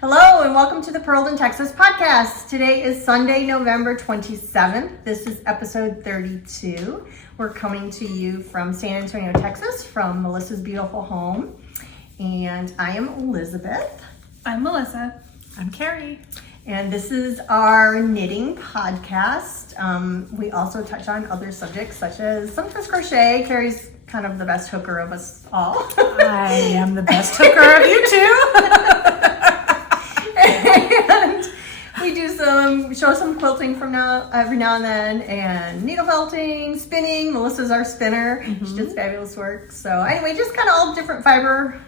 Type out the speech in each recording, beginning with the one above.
Hello and welcome to the Pearled in Texas podcast. Today is Sunday, November 27th. This is episode 32. We're coming to you from San Antonio, Texas, from Melissa's beautiful home. And I am Elizabeth. I'm Melissa. I'm Carrie. And this is our knitting podcast. We also touch on other subjects such as sometimes crochet. Carrie's kind of the best hooker of us all. I am the best hooker of you two. And we do show some quilting from every now and then, and needle felting, spinning. Melissa's our spinner. Mm-hmm. She does fabulous work. So anyway, just kind of all different fiber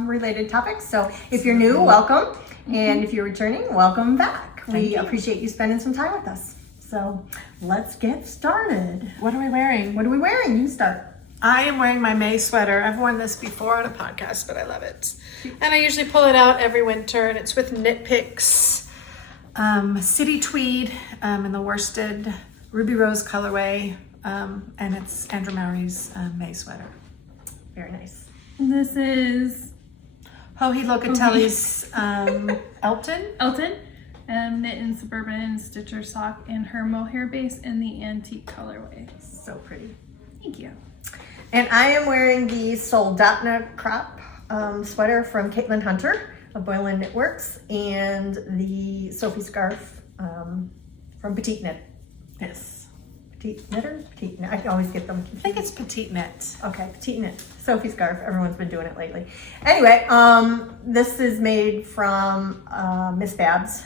related topics. So if you're new, welcome. Mm-hmm. And if you're returning, welcome back. We appreciate you spending some time with us. So let's get started. What are we wearing? What are we wearing? You start. I am wearing my May sweater. I've worn this before on a podcast, but I love it. And I usually pull it out every winter, and it's with Knit Picks, City Tweed in the worsted Ruby Rose colorway, and it's Andrew Mowry's May sweater. Very nice. This is Joji Locatelli's Elton. Elton, knit in Suburban Stitcher sock and her mohair base in the antique colorway. So pretty. Thank you. And I am wearing the Soldatna crop sweater from Caitlin Hunter of Boylan Knitworks, and the Sofie scarf from Petite Knit. Yes. Petite Knitter? Petite Knit. I always get them confused. I think it's Petite Knit. Okay, Petite Knit. Sofie scarf. Everyone's been doing it lately. Anyway, this is made from Miss Bab's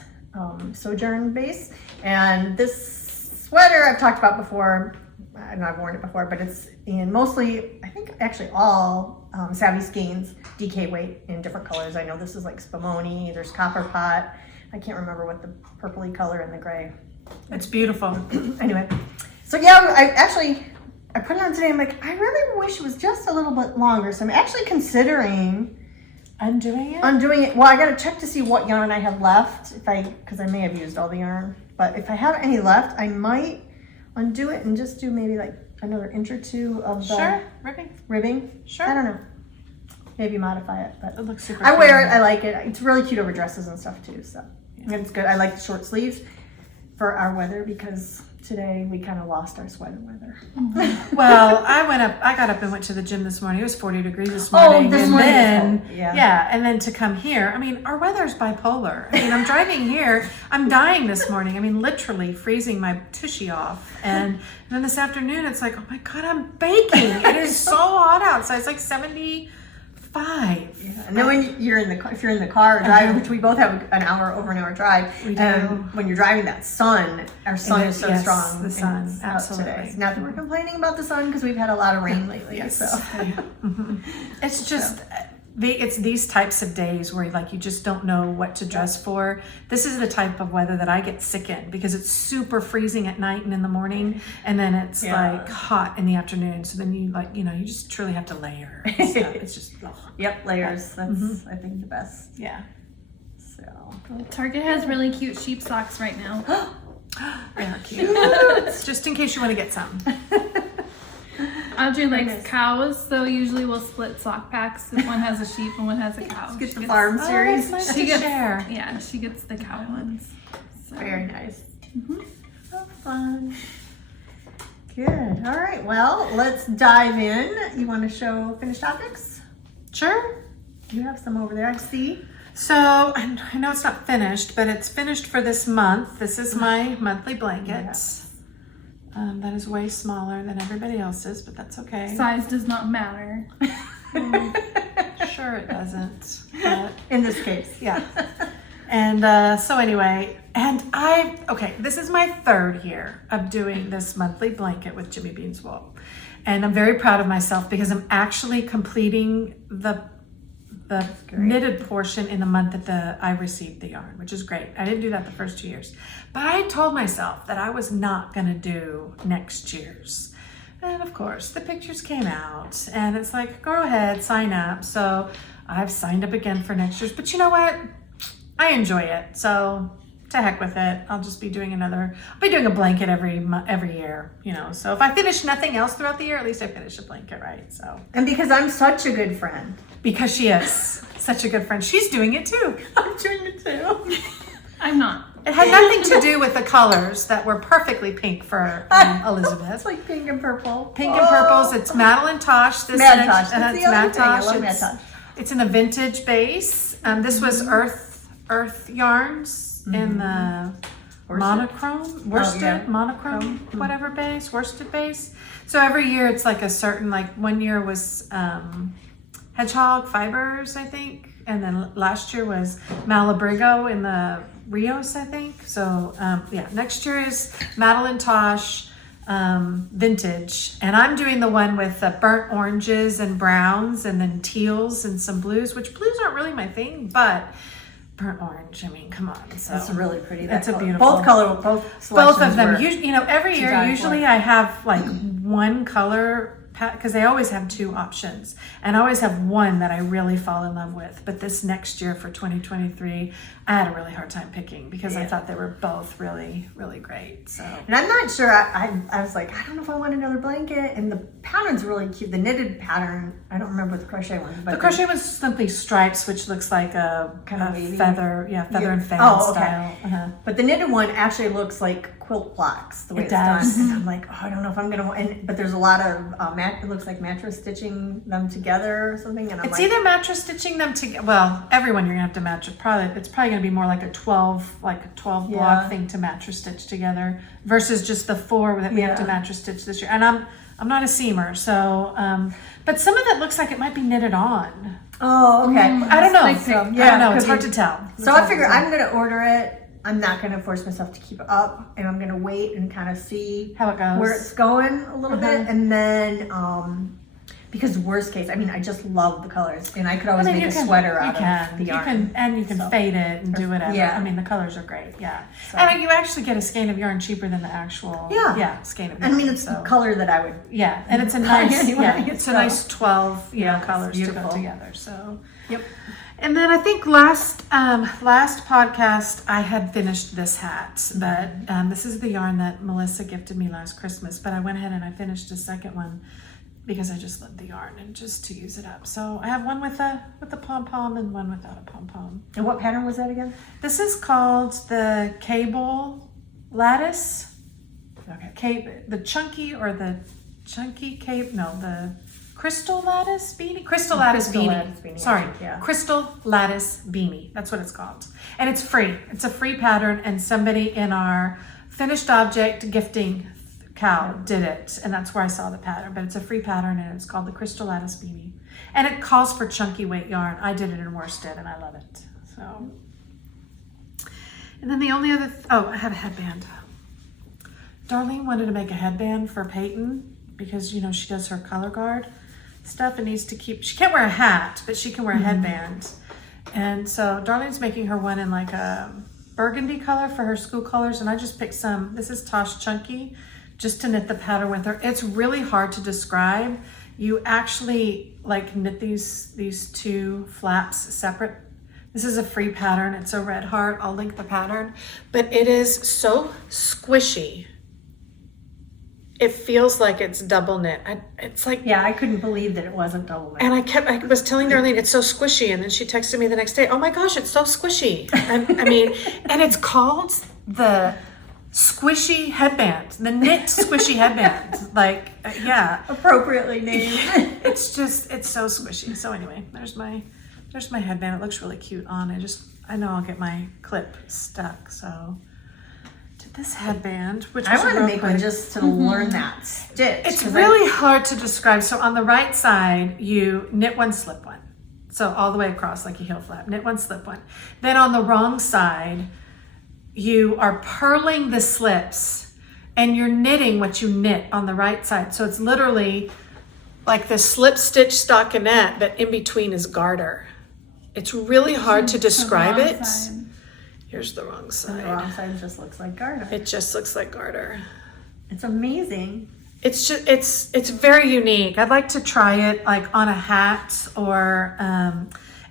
Sojourn base, and this sweater I've talked about before. I know I've worn it before, but it's in mostly, I think actually all Savvy Skeins DK weight in different colors. I know this is like Spumoni, there's Copper Pot. I can't remember what the purpley color and the gray. It's beautiful. Anyway, so yeah, I put it on today. I'm like, I really wish it was just a little bit longer. So I'm actually considering undoing it. Well, I got to check to see what yarn I have left, because I may have used all the yarn. But if I have any left, I might undo it and just do maybe like another inch or two of the ribbing. Sure. I don't know. Maybe modify it, but it looks super I cute. wear it. I like it. It's really cute over dresses and stuff too. So it's good. I like the short sleeves for our weather because today we kind of lost our sweater weather. Well, I got up and went to the gym this morning. It was 40 degrees this morning. Oh, this morning. Yeah. And then to come here, I mean, our weather's bipolar. I mean, I'm driving here, I'm dying this morning. I mean, literally freezing my tushy off. And then this afternoon, it's like, oh my God, I'm baking. It is so hot outside. It's like 75. Yeah. And then when you're in the car, if you're in the car driving, which we both have over an hour drive, we do. When you're driving, that sun, our sun is so strong. The sun, absolutely. Today. Not that we're complaining about the sun because we've had a lot of rain lately. Yes. So it's just it's these types of days where like you just don't know what to dress for. This is the type of weather that I get sick in because it's super freezing at night and in the morning, and then it's like hot in the afternoon. So then you you just truly have to layer and stuff. It's just layers. That's I think the best. Yeah. So Target has really cute sheep socks right now. They are cute. It's just in case you want to get some. Audrey likes cows, so usually we'll split sock packs if one has a sheep and one has a cow. Let's get the farm series. Nice to share. Yeah, she gets the cow ones. So. Very nice. So fun. Good. All right. Well, let's dive in. You want to show finished objects? Sure. You have some over there, I see. So I know it's not finished, but it's finished for this month. This is my monthly blanket. Yes. That is way smaller than everybody else's, but that's okay. Size does not matter. Sure it doesn't. But, in this case. Yeah. And so anyway, this is my third year of doing this monthly blanket with Jimmy Bean's Wool. And I'm very proud of myself because I'm actually completing the knitted portion in the month that I received the yarn, which is great. I didn't do that the first 2 years, but I told myself that I was not going to do next year's. And of course the pictures came out and it's like, go ahead, sign up. So I've signed up again for next year's, but you know what? I enjoy it. So to heck with it. I'll just be doing I'll be doing a blanket every year, so if I finish nothing else throughout the year, at least I finish a blanket, right? So. And because I'm such a good friend. Because she is. such a good friend. She's doing it too. I'm doing it too. I'm not. It had nothing to do with the colors that were perfectly pink for Elizabeth. It's like pink and purple. Pink and purples. It's Madeline Tosh. This Mad next- Tosh. That's it's the other Mad thing. I Tosh. love Mad It's- Tosh. It's in a vintage base. This was Urth yarns in the monochrome, worsted, monochrome, whatever base, worsted base. So every year it's like a certain, like one year was hedgehog fibers, I think. And then last year was Malabrigo in the Rios, I think. So yeah, next year is Madeline Tosh vintage. And I'm doing the one with the burnt oranges and browns and then teals and some blues, which blues aren't really my thing, but burnt orange, I mean, come on. So That's really pretty. That's a color. beautiful. Both Both of selections them. were- You know, every year, die usually for. I have like one color because they always have two options, and I always have one that I really fall in love with. But this next year for 2023, I had a really hard time picking because I thought they were both really, really great. So And I'm not sure. I was like, I don't know if I want another blanket. And the pattern's really cute. The knitted pattern. I don't remember the crochet one. But the crochet was simply stripes, which looks like a Kind of wavy. feather, feather and fan Oh, okay. style. Uh-huh. But the knitted one actually looks like quilt blocks the way It it's does. done. And I'm like, oh, I don't know if I'm gonna. But there's a lot of it looks like mattress stitching them together or something. And I'm It's like, either mattress stitching them together. Well, everyone you're gonna have to match it. It's probably gonna be more like a 12 block Yeah. thing to mattress stitch together versus just the 4 that we have to Yeah. mattress stitch this year. And I'm not a seamer, so but some of it looks like it might be knitted on. oh, okay. I don't know. Like, I don't know. It's could hard be. to tell. So I figure I'm gonna order it. I'm not gonna force myself to keep it up, and I'm gonna wait and kind of see How it goes. where it's going a little bit, and then because worst case, I mean, I just love the colors, and I could always make a sweater out of the yarn. You can fade it and do whatever. Yeah. I mean, the colors are great. Yeah, So- and you actually get a skein of yarn cheaper than the actual. Yeah. skein of I yarn. mean, it's the color that I would. Yeah, and it's a Buy nice, anyway, it's a so- nice 12, Yeah, it's colors to go beautiful. together. So, Yep. and then I think last podcast I had finished this hat, but this is the yarn that Melissa gifted me last Christmas. But I went ahead and I finished a second one because I just love the yarn and just to use it up. So I have one with a pom pom and one without a pom pom. And what pattern was that again? This is called the cable lattice. Okay. The chunky or the chunky cape? No, the crystal lattice beanie. Crystal lattice beanie. Sorry, yeah. crystal lattice beanie. That's what it's called, and it's free. It's a free pattern, and somebody in our finished object gifting cow did it, and that's where I saw the pattern. But it's a free pattern, and it's called the crystal lattice beanie, and it calls for chunky weight yarn. I did it in worsted, and I love it. So, and then the only other I have a headband. Darlene wanted to make a headband for Peyton because she does her color guard stuff and needs to keep. She can't wear a hat, but she can wear a headband, and so Darlene's making her one in like a burgundy color for her school colors, and I just picked some. This is Tosh Chunky, just to knit the pattern with her. It's really hard to describe. You actually like knit these two flaps separate. This is a free pattern. It's a red heart. I'll link the pattern, but it is so squishy. It feels like it's double knit. It's like, Yeah, I couldn't believe that it wasn't double knit. and I was telling Darlene it's so squishy, and then she texted me the next day, oh my gosh, it's so squishy. I mean, and it's called the squishy headband, the knit squishy headband. Like, yeah, Appropriately named. it's so squishy. So anyway, there's my headband. It looks really cute on. I know I'll get my clip stuck. So did this headband, which I was want to real make one pretty. just to learn that stitch. It's 'cause really hard to describe. So on the right side, you knit one, slip one. So all the way across like a heel flap, knit one, slip one. Then on the wrong side, you are purling the slips and you're knitting what you knit on the right side. So it's literally like the slip stitch stockinette, but in between is garter. It's really hard to describe wrong it. side. Here's the wrong And the side. wrong side just looks like garter. It just looks like garter. It's amazing. It's just it's very unique. I'd like to try it like on a hat or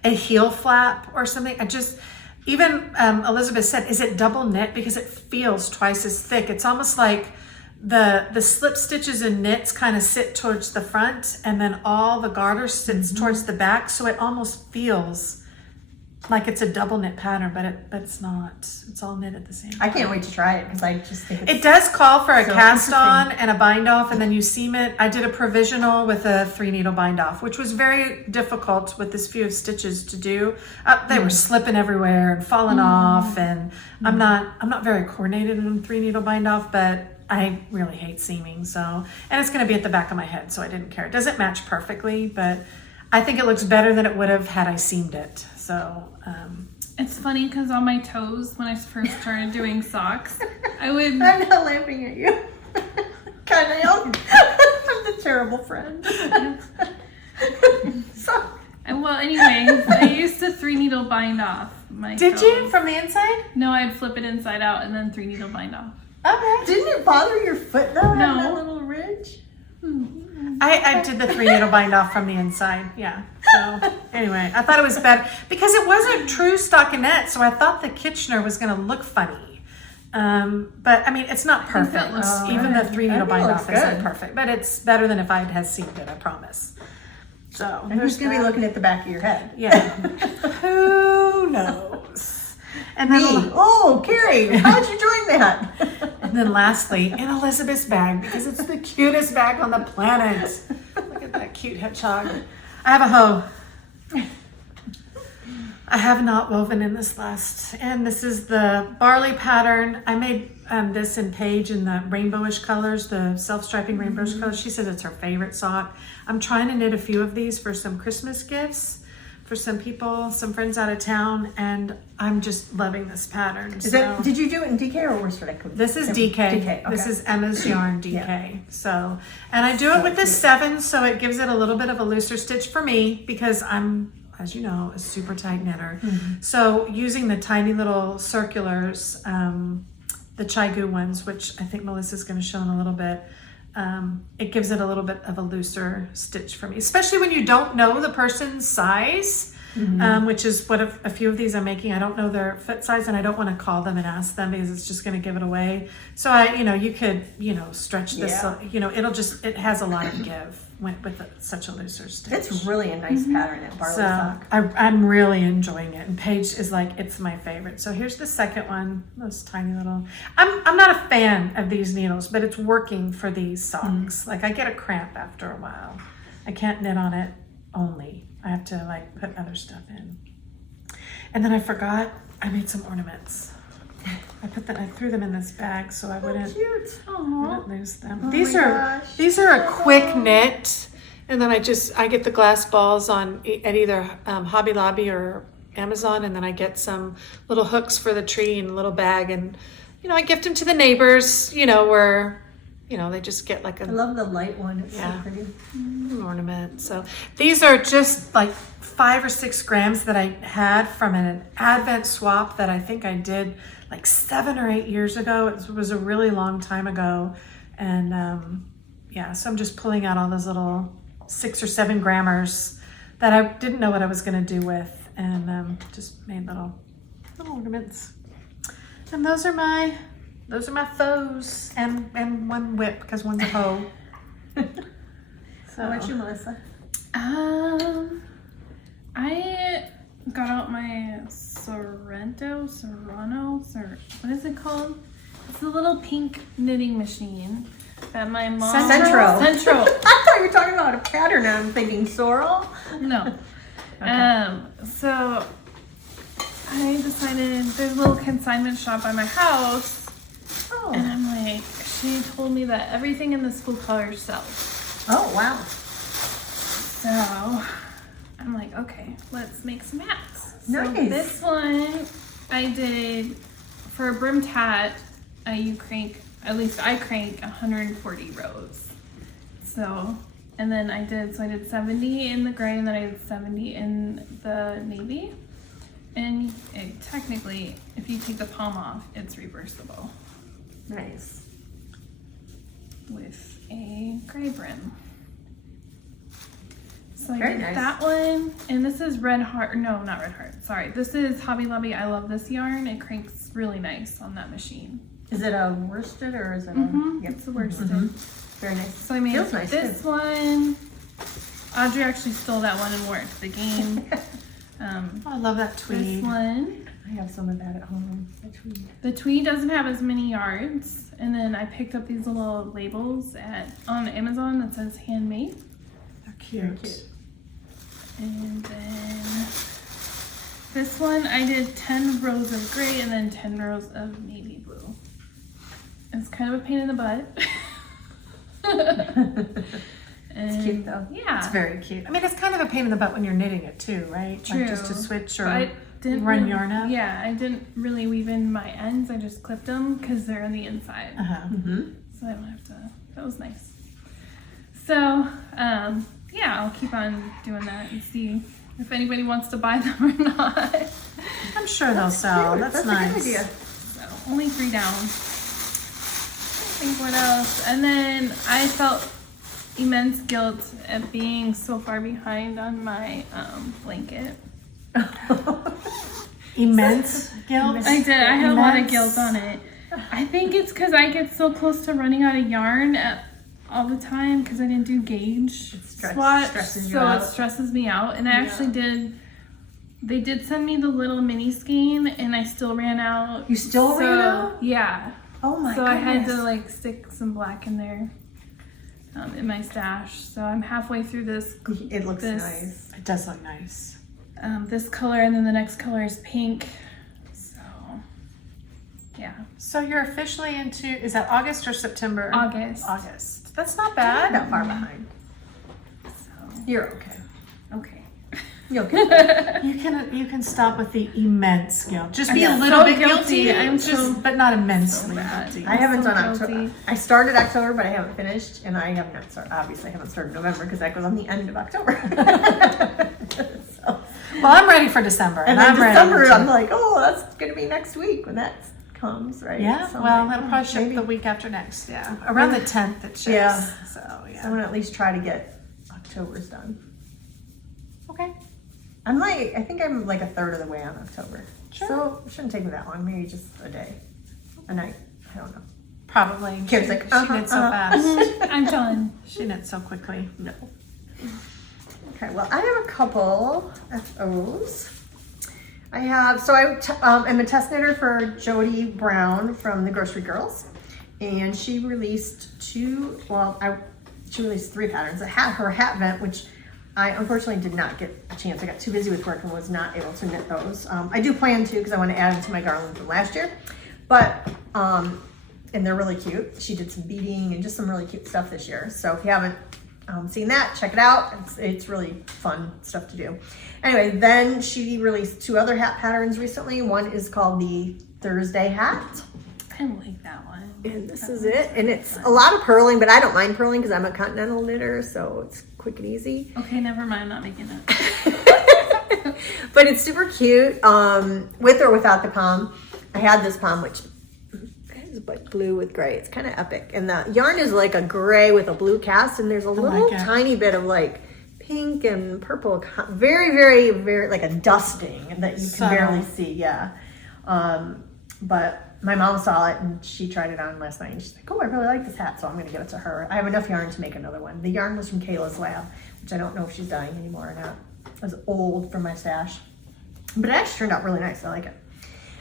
a heel flap or something. Even Elizabeth said, is it double knit? Because it feels twice as thick. It's almost like the slip stitches and knits kind of sit towards the front, and then all the garter sits towards the back. So it almost feels like it's a double knit pattern, but it's not. It's all knit at the same time. I can't wait to try it because I just think it's It does call for a so cast interesting. on and a bind off, and then you seam it. I did a provisional with a 3-needle bind off, which was very difficult with this few of stitches to do. They were slipping everywhere and falling off, and I'm not very coordinated in 3-needle bind off, but I really hate seaming. So, and it's going to be at the back of my head, so I didn't care. It doesn't match perfectly, but I think it looks better than it would have had I seamed it. So. It's funny because on my toes, when I first started doing socks, I would. I'm not laughing at you. Kyle, I'm the terrible friend. So, Well, anyways, I used to 3-needle bind off my Did toes. you from the inside? No, I'd flip it inside out and then 3-needle bind off. Okay. didn't it bother your foot though? No. Having that little ridge. I did the 3-needle bind off from the inside. Yeah. So anyway, I thought it was better because it wasn't true stockinette. So I thought the Kitchener was going to look funny. But I mean, it's not think that perfect. looks Even the good. 3-needle I think bind it off looks isn't good. perfect, but it's better than if I had seamed it. I promise. So And who's gonna be looking at the back of your head? yeah. Who knows? And then Me. Oh, Carrie, how'd you join that? And then lastly, in Elizabeth's bag, because it's the cutest bag on the planet. Look at that cute hedgehog. I have a hoe. I have not woven in this last, and this is the Barley pattern. I made this in Paige in the rainbowish colors, the self-striping rainbowish colors. She says it's her favorite sock. I'm trying to knit a few of these for some Christmas gifts for some people, some friends out of town, and I'm just loving this pattern. Is that? Did you do it in DK or Worsted? This is DK. DK. This okay. is Emma's yarn DK. So, and I do it with the 7, so it gives it a little bit of a looser stitch for me because I'm, as you know, a super tight knitter. So using the tiny little circulars, the Chai-Gu ones, which I think Melissa's going to show in a little bit, it gives it a little bit of a looser stitch for me, especially when you don't know the person's size, which is what a few of these I'm making. I don't know their foot size, and I don't want to call them and ask them because it's just going to give it away. So you could, stretch this, Yeah. it has a lot of give with such a looser stitch. It's really a nice pattern at Barley So sock. I'm really enjoying it, and Paige is like, it's my favorite. So here's the second one. Those tiny little. I'm not a fan of these needles, but it's working for these socks. Like I get a cramp after a while. I can't knit on it only. I have to like put other stuff in. And then I forgot I made some ornaments. I threw them in this bag so I wouldn't. Cute. Wouldn't lose them. Oh These my are gosh. these are a quick knit, and then I get the glass balls at either Hobby Lobby or Amazon, and then I get some little hooks for the tree and a little bag, and I gift them to the neighbors. Where they just get like I a love the light one. It's Yeah. so pretty. an ornament. So these are just like 5 or 6 grams that I had from an Advent swap that I think I did like 7 or 8 years ago. It was a really long time ago. And so I'm just pulling out all those little 6 or 7 grammars that I didn't know what I was going to do with, and just made little ornaments. And those are my foes, and one whip because one's a hoe. How about you, Melissa? I got out my Serrano, what is it called? It's a little pink knitting machine that my mom. Centro. I thought you were talking about a pattern. And I'm thinking sorrel. No. Okay. So I decided there's a little consignment shop by my house, Oh. and I'm like, she told me that everything in the school colors sells. Oh wow. So I'm like, okay, let's make some hats. Nice. So this one I did for a brimmed hat. I crank 140 rows. So, and then I did 70 in the gray, and then I did 70 in the navy. And technically, if you take the palm off, it's reversible Nice. with a gray brim. So I Very did nice. that one, and this is Red Heart. No, not Red Heart. Sorry, this is Hobby Lobby. I love this yarn. It cranks really nice on that machine. Is it a worsted or is it a? Yep. It's the worsted. Very nice. So I made Feels nice, this one. Audrey actually stole that one and wore it to the game. I love that This tweed. one, I have some of that at home. the tweed doesn't have as many yards, and then I picked up these little labels on Amazon that says handmade, They're cute. Cute. and then this one I did 10 rows of gray and then 10 rows of navy blue. It's kind of a pain in the butt. It's cute though. Yeah. It's very cute. I mean, it's kind of a pain in the butt when you're knitting it too, right? True. Like just to switch or But I didn't run really- yarn up. Yeah, I didn't really weave in my ends. I just clipped them because they're on the inside. Uh-huh. Mm-hmm. So I don't have to, that was nice. So, yeah, I'll keep on doing that and see if anybody wants to buy them or not. I'm sure they'll sell. Cute. That's a nice. good idea. So, only 3 down. I think what else? And then I felt immense guilt at being so far behind on my blanket. Immense guilt. I did. I had a lot of Immense. guilt on it. I think it's because I get so close to running out of yarn all the time because I didn't do gauge swatch, stresses you so out. it stresses me out. And I actually did. They did send me the little mini skein, and I still ran out. You still ran out? Yeah. Oh my So goodness. I had to like stick some black in there in my stash. So I'm halfway through this. It looks this- nice. It does look nice. This color, and then the next color is pink. So, yeah. So you're officially into, is that August or September? August. August. That's not Not bad. that far behind. So, You're okay. okay. You're okay. You can stop with the immense guilt. Just be a I'm little so bit guilty. guilty, I'm just so- but not immensely so bad. guilty. I haven't so done October. guilty. I started October, but I haven't finished, and I have not started. Obviously, I haven't started November because that goes on the end of October. So, Well, I'm ready for December, and and then I'm ready. December, to- I'm like, oh, that's gonna be next week when that comes, right? yeah. So I'm Well, like, that'll oh, probably ship maybe. the week after next. Yeah, around the 10th it ships. Yeah. So I'm yeah. gonna at least try to get October's done. Okay. I think I'm like a third of the way on October. Sure. So it shouldn't take me that long. Maybe just a day, a night. I don't know. Probably. Carrie's she, like, she knits so fast. I'm done. She knits so quickly. No. Okay, well, I have a couple FOs. I am a test knitter for Jody Brown from the Grocery Girls, and she released she released 3 patterns. Her hat vent, which I unfortunately did not get a chance. I got too busy with work and was not able to knit those. I do plan to because I want to add them to my garland from last year, but and they're really cute. She did some beading and just some really cute stuff this year. So if you haven't seen that, check it out. It's really fun stuff to do. Anyway, then she released 2 other hat patterns recently. One is called the Thursday hat. I like that one. And this is it. And it's a lot of purling, but I don't mind purling because I'm a continental knitter, so it's quick and easy. Okay, never mind. I'm not making it. But it's super cute, with or without the pom. I had this pom, which is like blue with gray. It's kind of epic. And the yarn is like a gray with a blue cast, and there's a little tiny bit of like pink and purple, very, very, very like a dusting that you can barely see. Yeah. But my mom saw it and she tried it on last night and she's like, oh, I really like this hat, so I'm going to give it to her. I have enough yarn to make another one. The yarn was from Kayla's Lab, which I don't know if she's dyeing anymore or not. It was old from my stash, but it actually turned out really nice. I like it.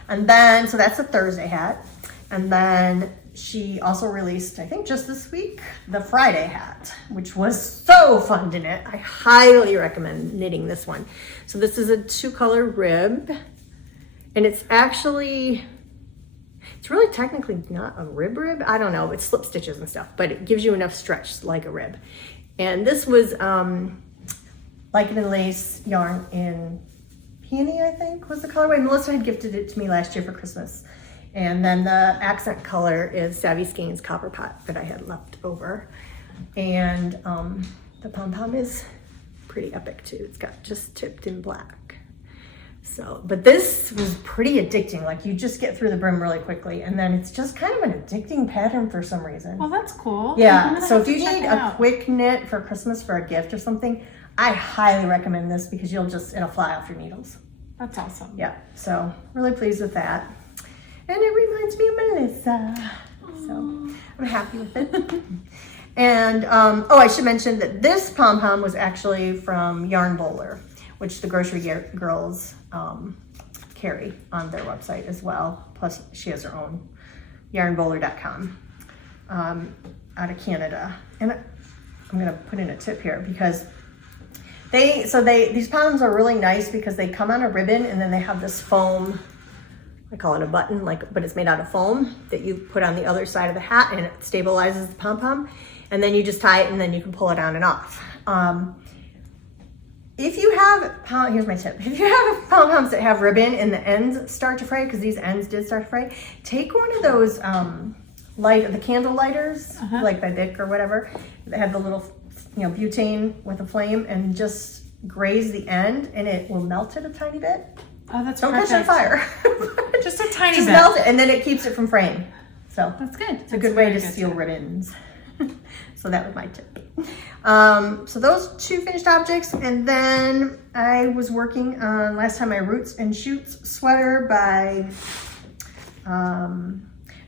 And then, so that's a Thursday hat. And then she also released, I think just this week, the Friday hat, which was so fun to knit. I highly recommend knitting this one. So this is a 2-color rib, and it's actually, it's really technically not a rib. I don't know, it's slip stitches and stuff, but it gives you enough stretch like a rib. And this was lichen and lace yarn in Peony, I think was the colorway. Melissa had gifted it to me last year for Christmas. And then the accent color is Savvy Skeins Copper Pot that I had left over. And the pom-pom is pretty epic too. It's got just tipped in black. So, but this was pretty addicting. Like you just get through the brim really quickly, and then it's just kind of an addicting pattern for some reason. Well, that's cool. Yeah, so if you check need it a out. quick knit for Christmas for a gift or something, I highly recommend this because it'll fly off your needles. That's awesome. Yeah, so really pleased with that. And it reminds me of Melissa. So I'm happy with it. And, I should mention that this pom-pom was actually from Yarn Bowler, which the Grocery Girls carry on their website as well. Plus, she has her own yarnbowler.com out of Canada. And I'm gonna put in a tip here because these pom-poms are really nice because they come on a ribbon and then they have this foam, I call it a button, but it's made out of foam that you put on the other side of the hat and it stabilizes the pom-pom. And then you just tie it and then you can pull it on and off. If you have, here's my tip. If you have pom-poms that have ribbon and the ends start to fray, because these ends did start to fray, take one of those the candle lighters, like by Bic or whatever, that have the little, butane with a flame, and just graze the end and it will melt it a tiny bit. Oh, that's Don't perfect. catch on fire. Just a tiny Just bit. melt it and then it keeps it from fraying. So That's good. it's a good way to seal ribbons. So that was my tip. So those 2 finished objects, and then I was working on last time my Roots and Shoots sweater by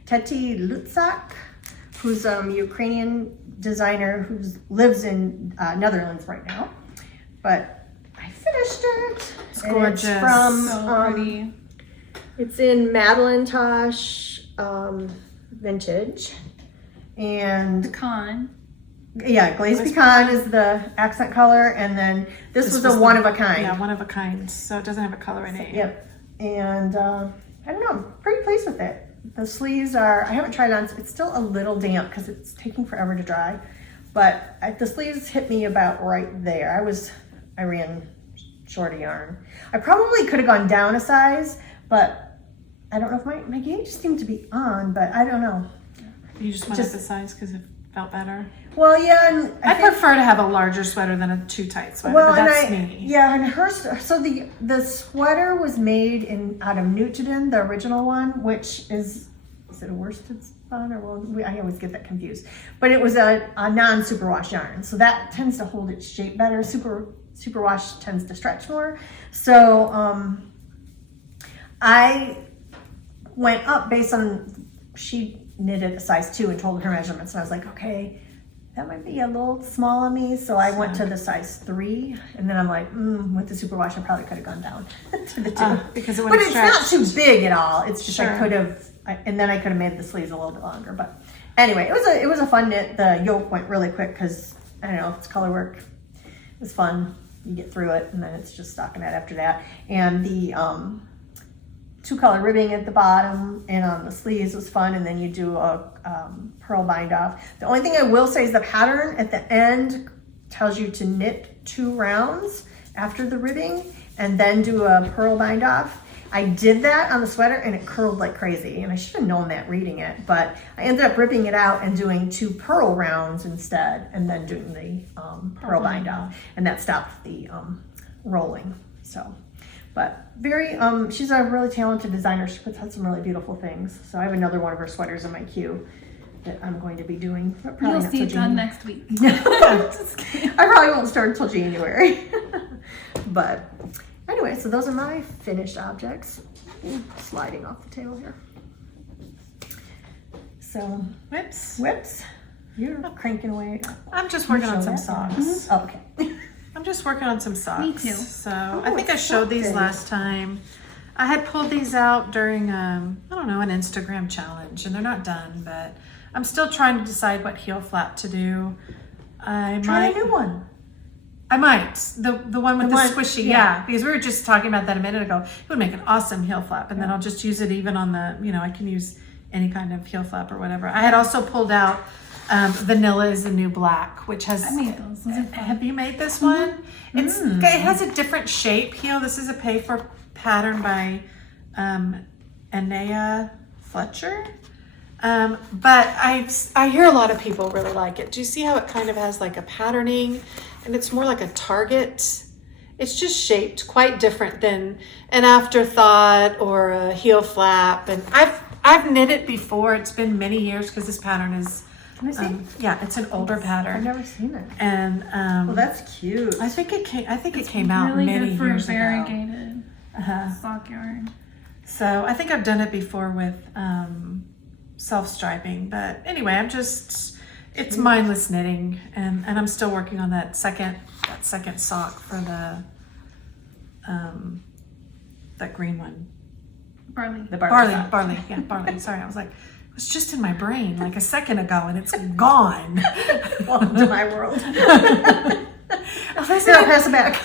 Teti Lutsak, who's a Ukrainian designer who lives in Netherlands right now. But I finished it. It's And gorgeous. It's from So pretty. it's in Madeline Tosh vintage, and Pecan. yeah, glazed pecan is the accent color, and then this was a one of a kind. Yeah, one of a kind. So it doesn't have a color in it. Yep. And I don't know, I'm pretty pleased with it. The sleeves are, I haven't tried it on, it's still a little damp because it's taking forever to dry, but the sleeves hit me about right there. I ran short of yarn. I probably could have gone down a size, but I don't know if my gauge seemed to be on, but I don't know. You just went up the size because it felt better. Well, yeah, and I prefer to have a larger sweater than a too tight sweater, well, but that's and me. yeah, and so the sweater was made out of Nutiden, the original one, which is it a worsted spun or I always get that confused. But it was a non-superwash yarn, so that tends to hold its shape better. Superwash tends to stretch more. So I went up based on, she knitted a size 2 and told her measurements, and I was like, okay, that might be a little small on me. So I went to the size 3, and then I'm like, with the superwash, I probably could have gone down to the 2. Because it would But have it's stretched. not too big at all. It's just Sure. I could have, and then I could have made the sleeves a little bit longer. But anyway, it was a fun knit. The yoke went really quick because I don't know, it's color work. It was fun. You get through it, and then it's just stockinette after that. And the 2-color ribbing at the bottom and on the sleeves was fun, and then you do a pearl bind off. The only thing I will say is the pattern at the end tells you to knit 2 rounds after the ribbing and then do a pearl bind off. I did that on the sweater and it curled like crazy, and I should have known that reading it, but I ended up ripping it out and doing 2 pearl rounds instead, and then doing the pearl bind off, and that stopped the rolling. So, but very, she's a really talented designer. She puts out some really beautiful things. So I have another one of her sweaters in my queue that I'm going to be doing. But probably You'll not see till it done January. next week. Just kidding. I probably won't start until January. But anyway, so those are my finished objects. Ooh, sliding off the table here. So whips. You're cranking away. I'm just working on some Show socks. that? Oh, okay. I'm just working on some socks. Me too. So I think I it's showed these soft. last time. I had pulled these out during, I don't know, an Instagram challenge, and they're not done, but I'm still trying to decide what heel flap to do. Try a new one. I might. The one with the one- squishy, yeah. yeah. Because we were just talking about that a minute ago. It would make an awesome heel flap, and then I'll just use it even on the, I can use any kind of heel flap or whatever. I had also pulled out Vanilla is the New Black, which has. I made those. Those are fun. Have you made this one? It has a different shape heel. This is a pay for pattern by Anea Fletcher. But I hear a lot of people really like it. Do you see how it kind of has like a patterning, and it's more like a target? It's just shaped quite different than an afterthought or a heel flap. And I've knit it before. It's been many years because this pattern is, Can I see? yeah, it's an older I've pattern. never seen it. And Well, that's cute. I think it came out Really many good for years ago. variegated Uh-huh. sock yarn. So I think I've done it before with self-striping, but anyway, it's mindless knitting, and I'm still working on that second sock for that green one. Barley. The Barley. Barley. Yeah, barley. Sorry, I was like, it was just in my brain like a second ago, and it's gone. Welcome to my world. Elizabeth, Sarah, pass it back.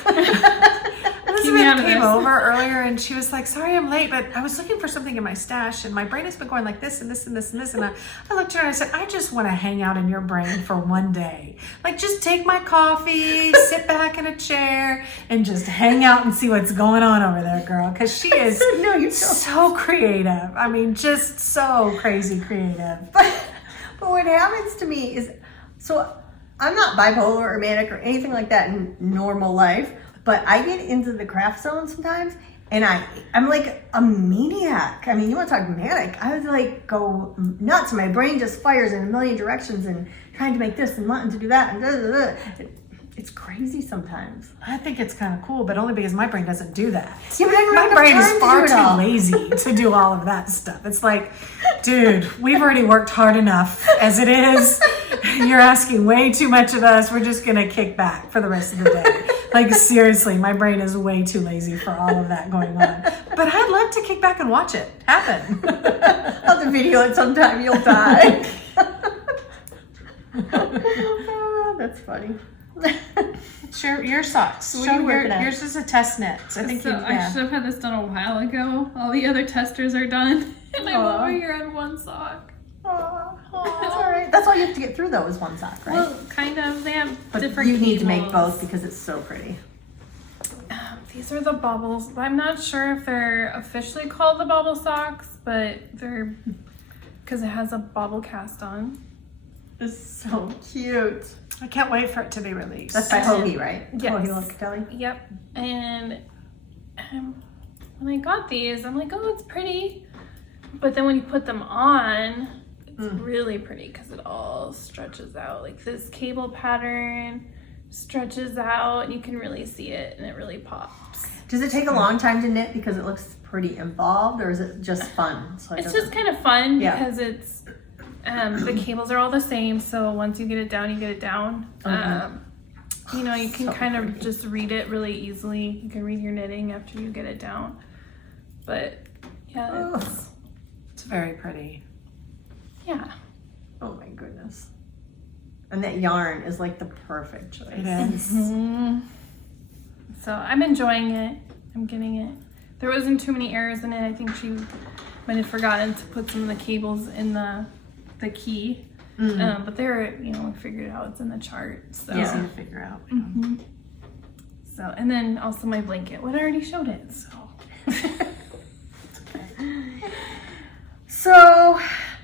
Keep me out Elizabeth of came this. over earlier and she was like, sorry I'm late, but I was looking for something in my stash and my brain has been going like this and this and this and this. And I looked at her and I said, I just want to hang out in your brain for one day. Like, just take my coffee, sit back in a chair, and just hang out and see what's going on over there, girl. Because she is No, you don't. so creative. I mean, just so crazy creative. But what happens to me is, so I'm not bipolar or manic or anything like that in normal life, but I get into the craft zone sometimes, and I'm like a maniac. I mean, you want to talk manic? I would like go nuts. My brain just fires in a million directions and trying to make this and wanting to do that and da, da, da. It's crazy sometimes. I think it's kind of cool, but only because my brain doesn't do that. Yeah, but I don't My have brain time is to far do it all. too lazy to do all of that stuff. It's like, dude, we've already worked hard enough as it is. You're asking way too much of us. We're just going to kick back for the rest of the day. Like, seriously, my brain is way too lazy for all of that going on. But I'd love to kick back and watch it happen. I'll have to video it sometime. You'll die. Oh, that's funny. Share your socks. What are Show you working on? yours is a test knit. I think So I should have had this done a while ago. All the other testers are done. And I'm Aw. over here on one sock. Aw, that's all right. That's all you have to get through though is one sock, right? Well, kind of. They have but different you need to make cables. both because it's so pretty. These are the Bobbles. I'm not sure if they're officially called the Bobble socks, but they're because it has a Bobble cast on. It's so cute. I can't wait for it to be released. That's by Hoagie, right? Yes. Hoagie Locatelli. Yep. And when I got these, I'm like, oh, it's pretty. But then when you put them on, it's really pretty because it all stretches out. Like this cable pattern stretches out, and you can really see it, and it really pops. Does it take a long time to knit because it looks pretty involved, or is it just fun? So It's just kind of fun Yeah. because it's the cables are all the same. So once you get it down, you get it down. You know, you can So kind of pretty. just read it really easily. You can read your knitting after you get it down. But yeah, It's very pretty. yeah. Oh my goodness. And that yarn is like the perfect choice. It is. So I'm enjoying it. I'm getting it. There wasn't too many errors in it. I think she might have forgotten to put some of the cables in the key. But they're, you know, we figured it out. It's in the chart. So. Easy to figure out. So, and then also my blanket. Well, I already showed it. So. So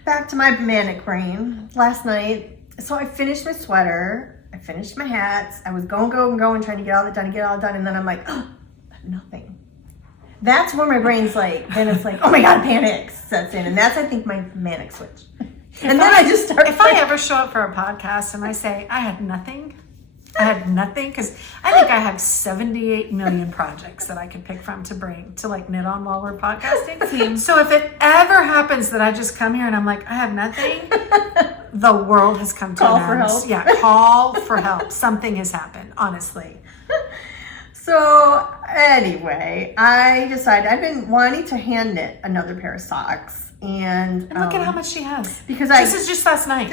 back to my manic brain. Last night, so I finished my sweater. I finished my hats. I was going, trying to get all that done, and then I'm like, oh, nothing. That's where my brain's like, then it's like, oh my God, panic sets in. And that's, I think, my manic switch. And then I just start. If I ever show up for a podcast and I say, I had nothing, because I think I have 78 million projects that I could pick from to bring to like knit on while we're podcasting. So if it ever happens that I just come here and I'm like, I have nothing, the world has come to Call an for end. help. Yeah, call for help. Something has happened, honestly. So anyway, I decided I've been wanting to hand knit another pair of socks, and Look at how much she has. because This is just last night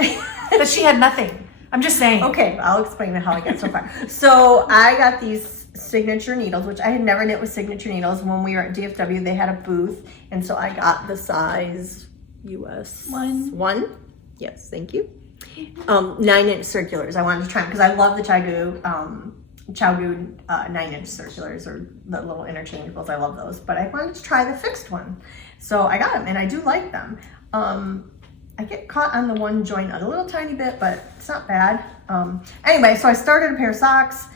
that she had nothing. I'm just saying. okay, I'll explain how I got so far. So I got these signature needles, which I had never knit with signature needles. When we were at DFW, they had a booth, and so I got the size US one. Yes, thank you. 9-inch circulars. I wanted to try them because I love the Chagoo 9-inch circulars, or the little interchangeables. I love those, but I wanted to try the fixed one, so I got them, and I do like them. I get caught on the one joint a little tiny bit, but it's not bad. Anyway, so I started a pair of socks,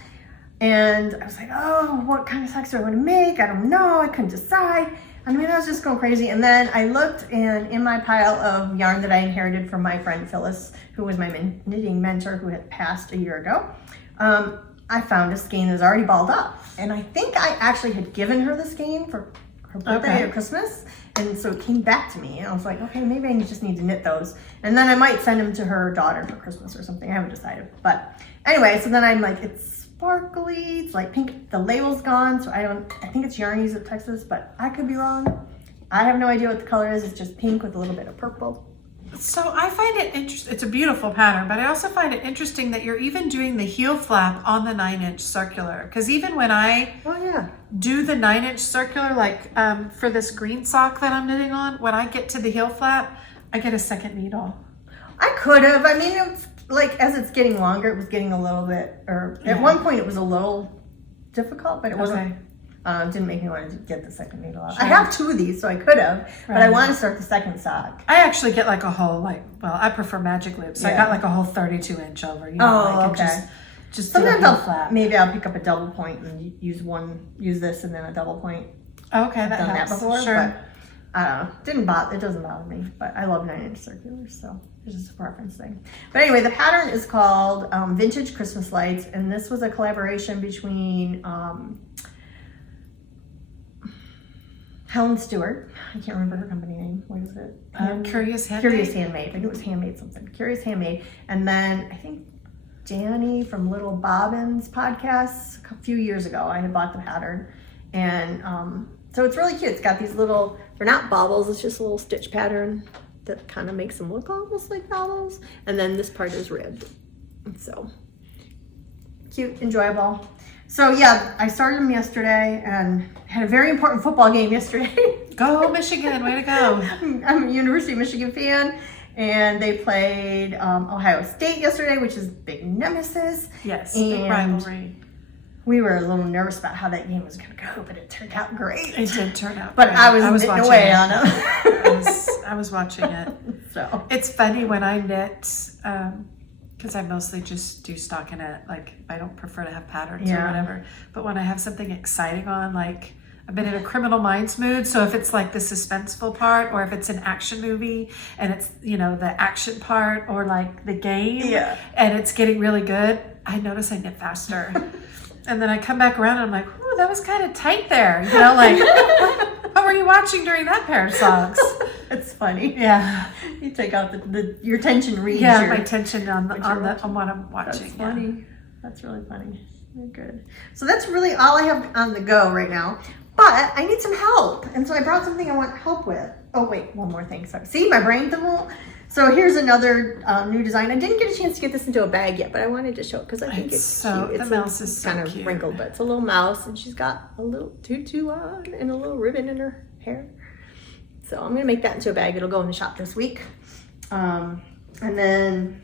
and I was like, oh, what kind of socks do I want to make? I don't know. I couldn't decide. I mean, I was just going crazy. And then I looked, and in my pile of yarn that I inherited from my friend Phyllis, who was my knitting mentor, who had passed a year ago, I found a skein that was already balled up. And I think I actually had given her the skein for her birthday or Christmas. And so it came back to me, and I was like, okay, maybe I just need to knit those. And then I might send them to her daughter for Christmas or something. I haven't decided. But anyway, so then I'm like, it's sparkly. It's like pink. The label's gone, so I think it's Yarnies of Texas, but I could be wrong. I have no idea what the color is. It's just pink with a little bit of purple. So I find it interesting. It's a beautiful pattern, but I also find it interesting that you're even doing the heel flap on the 9-inch circular. Because even when I do the 9-inch circular, like for this green sock that I'm knitting on, when I get to the heel flap, I get a second needle. I could have. I mean, it's like as it's getting longer, it was getting a little bit, or at one point it was a little difficult, but it wasn't. It didn't make me want to get the second needle out. Sure. I have 2 of these, so I could have, but I want to start the second sock. I actually get like a whole, I prefer magic loops, so I got like a whole 32-inch over. You know, just sometimes I'll pick up a double point and use this and then a double point. Okay, that I've done helps. that before, Sure. but I don't know. It doesn't bother me, but I love 9-inch circulars, so it's just a preference thing. But anyway, the pattern is called Vintage Christmas Lights, and this was a collaboration between Helen Stewart. I can't remember her company name. What is it? Curious Handmade? Curious Handmade. I think it was Handmade something. Curious Handmade. And then I think Danny from Little Bobbin's podcast a few years ago, I had bought the pattern. And so it's really cute. It's got these little, they're not baubles, it's just a little stitch pattern that kind of makes them look almost like baubles. And then this part is ribbed. So cute, enjoyable. So yeah, I started them yesterday and had a very important football game yesterday. Go Michigan, way to go. I'm a University of Michigan fan, and they played Ohio State yesterday, which is big nemesis. Yes, and big rivalry. We were a little nervous about how that game was going to go, but it turned out great. It did turn out but great. I was knitting away on them. I was watching it. So it's funny when I knit, because I mostly just do stockinette. Like I don't prefer to have patterns or whatever. But when I have something exciting on, like I've been in a Criminal Minds mood. So if it's like the suspenseful part, or if it's an action movie and it's, the action part, or like the game, and it's getting really good, I notice I knit faster. And then I come back around and I'm like, ooh, that was kind of tight there. Like, what were you watching during that pair of socks? It's funny. Yeah. You take out your tension reads. Yeah, my tension on what I'm watching. That's funny. That's really funny. Very good. So that's really all I have on the go right now. But I need some help. And so I brought something I want help with. Oh, wait, one more thing. Sorry. See, my brain won't. So here's another new design. I didn't get a chance to get this into a bag yet, but I wanted to show it because I think it's cute. The mouse is so kind of cute. Wrinkled, but it's a little mouse, and she's got a little tutu on and a little ribbon in her hair. So I'm going to make that into a bag. It'll go in the shop this week. And then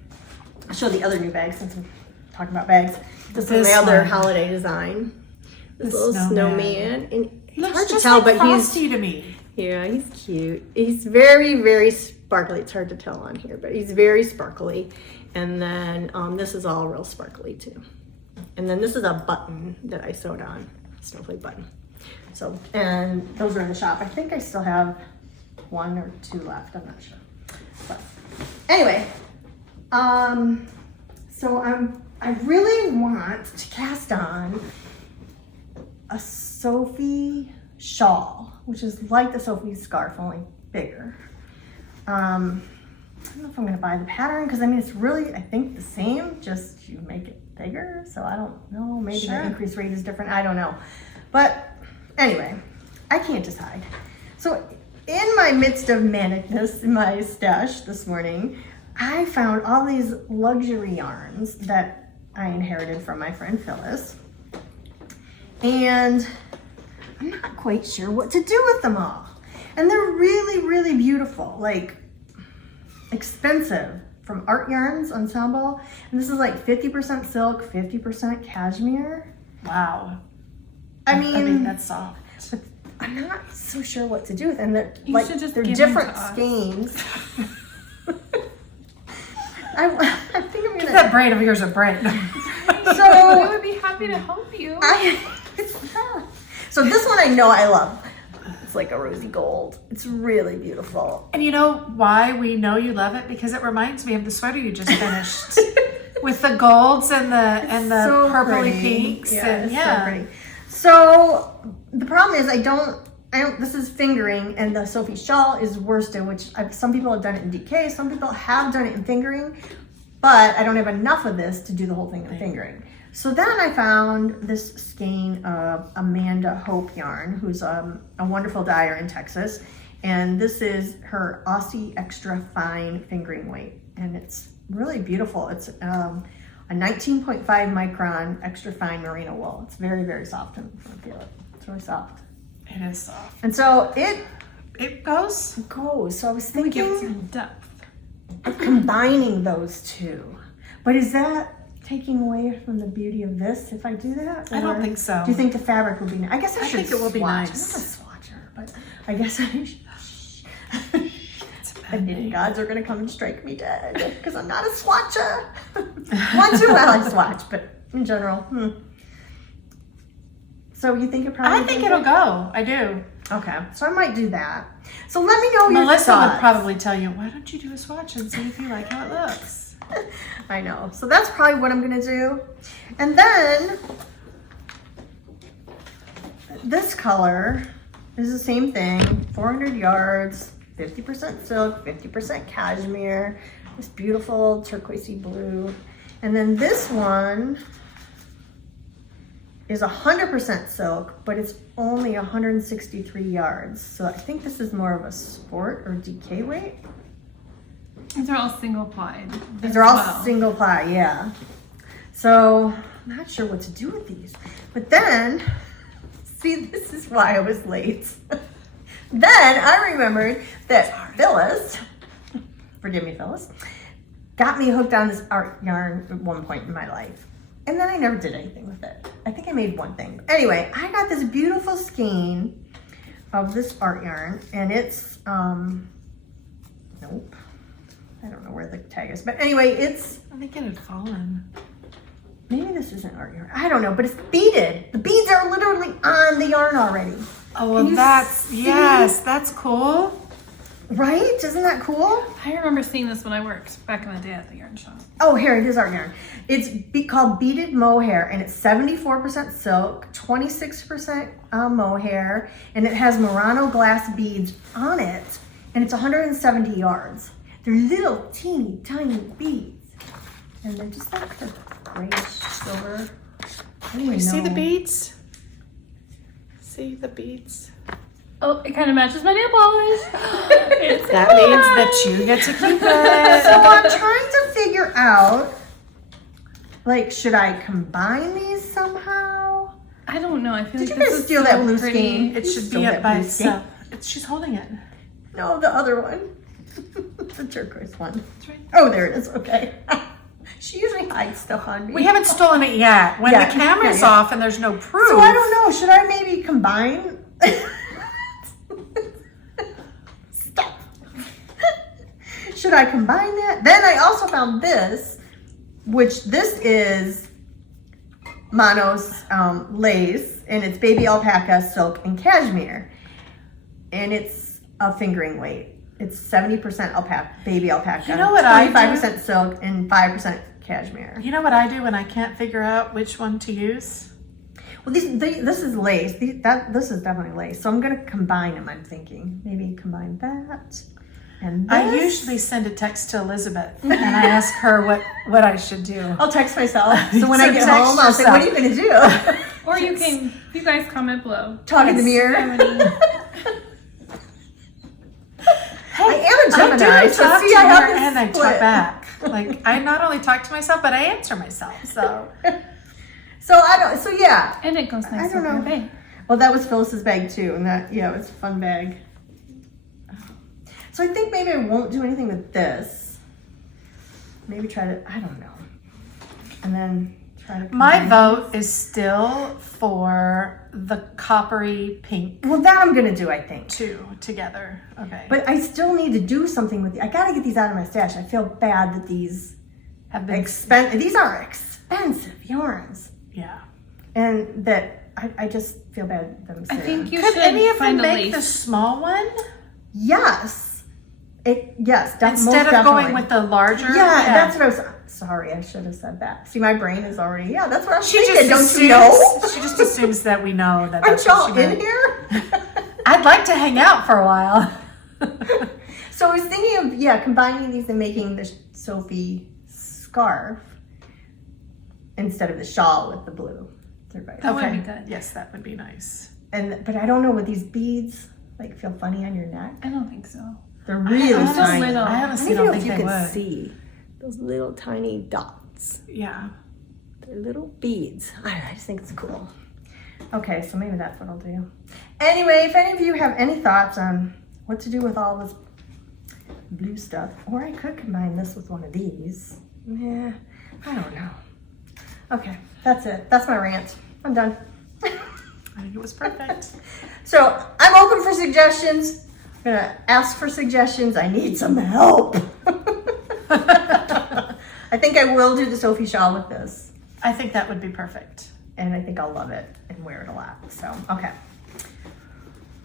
I'll show the other new bag since I'm talking about bags. This is my other holiday design. This little snowman. And it's hard to tell, but Frosty to me. Yeah, he's cute. He's very, very sparkly. It's hard to tell on here, but he's very sparkly. And then this is all real sparkly too. And then this is a button that I sewed on, snowflake button. So, and those are in the shop. I think I still have 1 or 2 left. I'm not sure. But anyway, so I really want to cast on a Sofie Shawl, which is like the Sofie scarf, only bigger. I don't know if I'm going to buy the pattern because it's really, I think, the same, just you make it bigger. So I don't know, maybe the increase rate is different. I don't know. But anyway, I can't decide. So in my midst of manicness in my stash this morning, I found all these luxury yarns that I inherited from my friend Phyllis. And I'm not quite sure what to do with them all. And they're really, really beautiful, like expensive, from Art Yarns Ensemble. And this is like 50% silk, 50% cashmere. Wow. I mean that's soft. But I'm not so sure what to do with them. They're should just they're give different them to us. skeins. I think I'm gonna. Give that braid of yours a break. So we would be happy to help you. So this one I know I love. It's like a rosy gold. It's really beautiful. And you know why we know you love it? Because it reminds me of the sweater you just finished with the golds and the So purpley pretty. pinks. Yeah, it's so pretty. So the problem is I don't, this is fingering, and the Sofie Shawl is worsted, which some people have done it in DK, some people have done it in fingering, but I don't have enough of this to do the whole thing in fingering. So then I found this skein of Amanda Hope yarn, who's a wonderful dyer in Texas. And this is her Aussie Extra Fine fingering weight. And it's really beautiful. It's a 19.5 micron extra fine merino wool. It's very, very soft. And I feel it. It's really soft. It is soft. And so it goes. So I was Give it thinking some depth. of combining those two. But is that taking away from the beauty of this if I do that? I don't Or think so. Do you think the fabric would be nice? I guess I should think it will be swatch. nice. I'm not a swatcher, but I guess I should. It's a bad And name. gods are gonna come and strike me dead because I'm not a swatcher. Once in a while I swatch, but in general, So you think it probably? I think it'll go. I do. Okay, so I might do that. So let me know your Melissa thoughts. would probably tell you, why don't you do a swatch and see if you like how it looks? I know. So that's probably what I'm gonna do. And then this color is the same thing. 400 yards, 50% silk, 50% cashmere. This beautiful turquoisey blue. And then this one is 100% silk, but it's only 163 yards. So I think this is more of a sport or DK weight. These are all single plied. These are all single ply, yeah. So I'm not sure what to do with these. But then, see, this is why I was late. Then I remembered that Phyllis, forgive me, Phyllis, got me hooked on this art yarn at one point in my life. And then I never did anything with it. I think I made one thing. But anyway, I got this beautiful skein of this art yarn, and it's, nope. I don't know where the tag is, but anyway, it's, I think it had fallen. maybe this isn't art yarn. I don't know, but it's beaded. The beads are literally on the yarn already. Oh, Can well, you that's, see? yes, that's cool. Right? Isn't that cool? I remember seeing this when I worked back in the day at the yarn shop. Oh, here it is, art yarn. It's called beaded mohair, and it's 74% silk, 26% mohair, and it has Murano glass beads on it, and it's 170 yards. They're little, teeny, tiny beads, and they're just like the grayish silver. I don't even You see the know. beads? See the beads? Oh, it kind of matches my nail polish. It's That means that you get to keep So it. I'm trying to figure out, like, should I combine these somehow? I don't know. I feel Did like you guys this is steal so that blue pretty. skein? It should Still be that up by blue skein? itself. She's holding it. No, the other one. The turquoise one. That's right. Oh, there it is. Okay. She usually hides stuff on me. We haven't stolen it yet. When Yeah, the camera's yeah. off and there's no proof. So I don't know. Should I maybe combine? Stop. Should I combine that? Then I also found this, which this is Mono's lace, and it's baby alpaca, silk, and cashmere. And it's a fingering weight. It's 70% alpaca, baby alpaca. You know what I do? 25% silk and 5% cashmere. You know what I do when I can't figure out which one to use? Well, this is lace. This is definitely lace. So I'm going to combine them, I'm thinking. Maybe combine that and this. I usually send a text to Elizabeth and I ask her what I should do. I'll text myself. So when I So get text home, I'll say, what are you going to do? Or you can, if you guys comment below. Talk in the mirror. I am a Gemini, I do so talk see, to I have her this and I split. talk back. Like, I not only talk to myself, but I answer myself. So So I don't. So yeah. And it goes nice I with don't your know. bag. Well, that was Phyllis's bag too, and that it was a fun bag. So I think maybe I won't do anything with this. Maybe try to. I don't know. And then try to. my combine vote is still for the coppery pink these. Well, that I'm gonna do. I think. two together. Okay. But I still need to do something with. I gotta get these out of my stash. I feel bad that these have been These are expensive yarns, yeah. and that I just feel bad them I sitting. think you Could should any of find them a make lace. the small one Yes. Instead instead of going with the larger? Yeah, that's what I was. Sorry, I should have said that. See, my brain is already. Yeah, that's what I was She thinking. just Don't you know? She just assumes that we know that. Aren't That's what y'all she in meant. here? I'd like to hang out for a while. So I was thinking of combining these and making the Sofie scarf instead of the shawl with the blue. That would be good. Yes, that would be nice. But I don't know, would these beads like feel funny on your neck? I don't think so. They're really tiny. little. I I honestly don't don't know if think you they can would. see those little tiny dots. Yeah. They're little beads. I don't know, I just think it's cool. Okay, so maybe that's what I'll do. Anyway, if any of you have any thoughts on what to do with all this blue stuff, or I could combine this with one of these. Yeah, I don't know. Okay, that's it. That's my rant. I'm done. I think it was perfect. So I'm open for suggestions. I'm gonna ask for suggestions. I need some help. I think I will do the Sofie Shawl with this. I think that would be perfect. And I think I'll love it and wear it a lot. So, okay.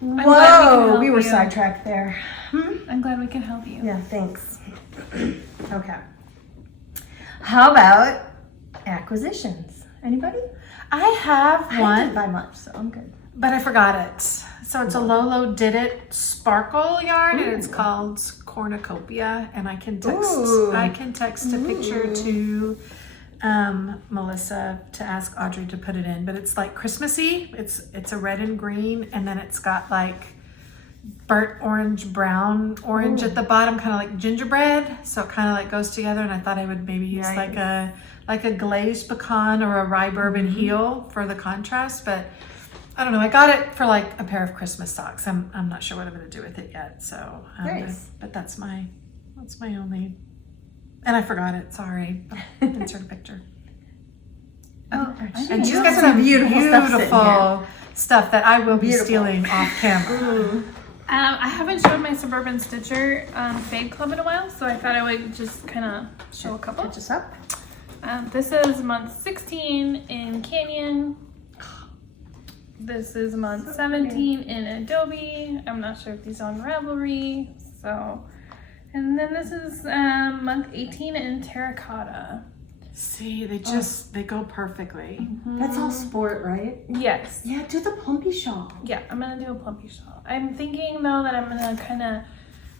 glad we can Whoa, help we were you. sidetracked there. I'm glad we can help you. Yeah, thanks. Okay. How about acquisitions? Anybody? I have I one, didn't buy much, so I'm good. but I forgot it. So it's a Lolo Did It sparkle yarn, and it's called Cornicopia. And I can text. Ooh. I can text a picture to Melissa to ask Audrey to put it in. But it's like Christmassy. It's a red and green, and then it's got like burnt orange, brown orange at the bottom, kind of like gingerbread. So it kind of like goes together. And I thought I would maybe use Right. like a glazed pecan or a rye bourbon heel for the contrast, but I don't know. I got it for like a pair of Christmas socks. I'm not sure what I'm going to do with it yet. So, Nice. but that's my only, and I forgot it. Sorry. Insert a picture. Oh, And she's You got have some some beautiful, beautiful stuff sitting stuff that I will be Beautiful. stealing off camera. I haven't showed my Suburban Stitcher Fade Club in a while, so I thought I would just kind of show a couple. Catch us up. This is month 16 in Canyon. This is month 17 in Adobe. I'm not sure if these are on Ravelry. So, and then this is month 18 in Terracotta. See, they go perfectly. That's all sport, right? Yes. Yeah, do the plumpy shawl. Yeah, I'm gonna do a plumpy shawl. I'm thinking though that I'm gonna kind of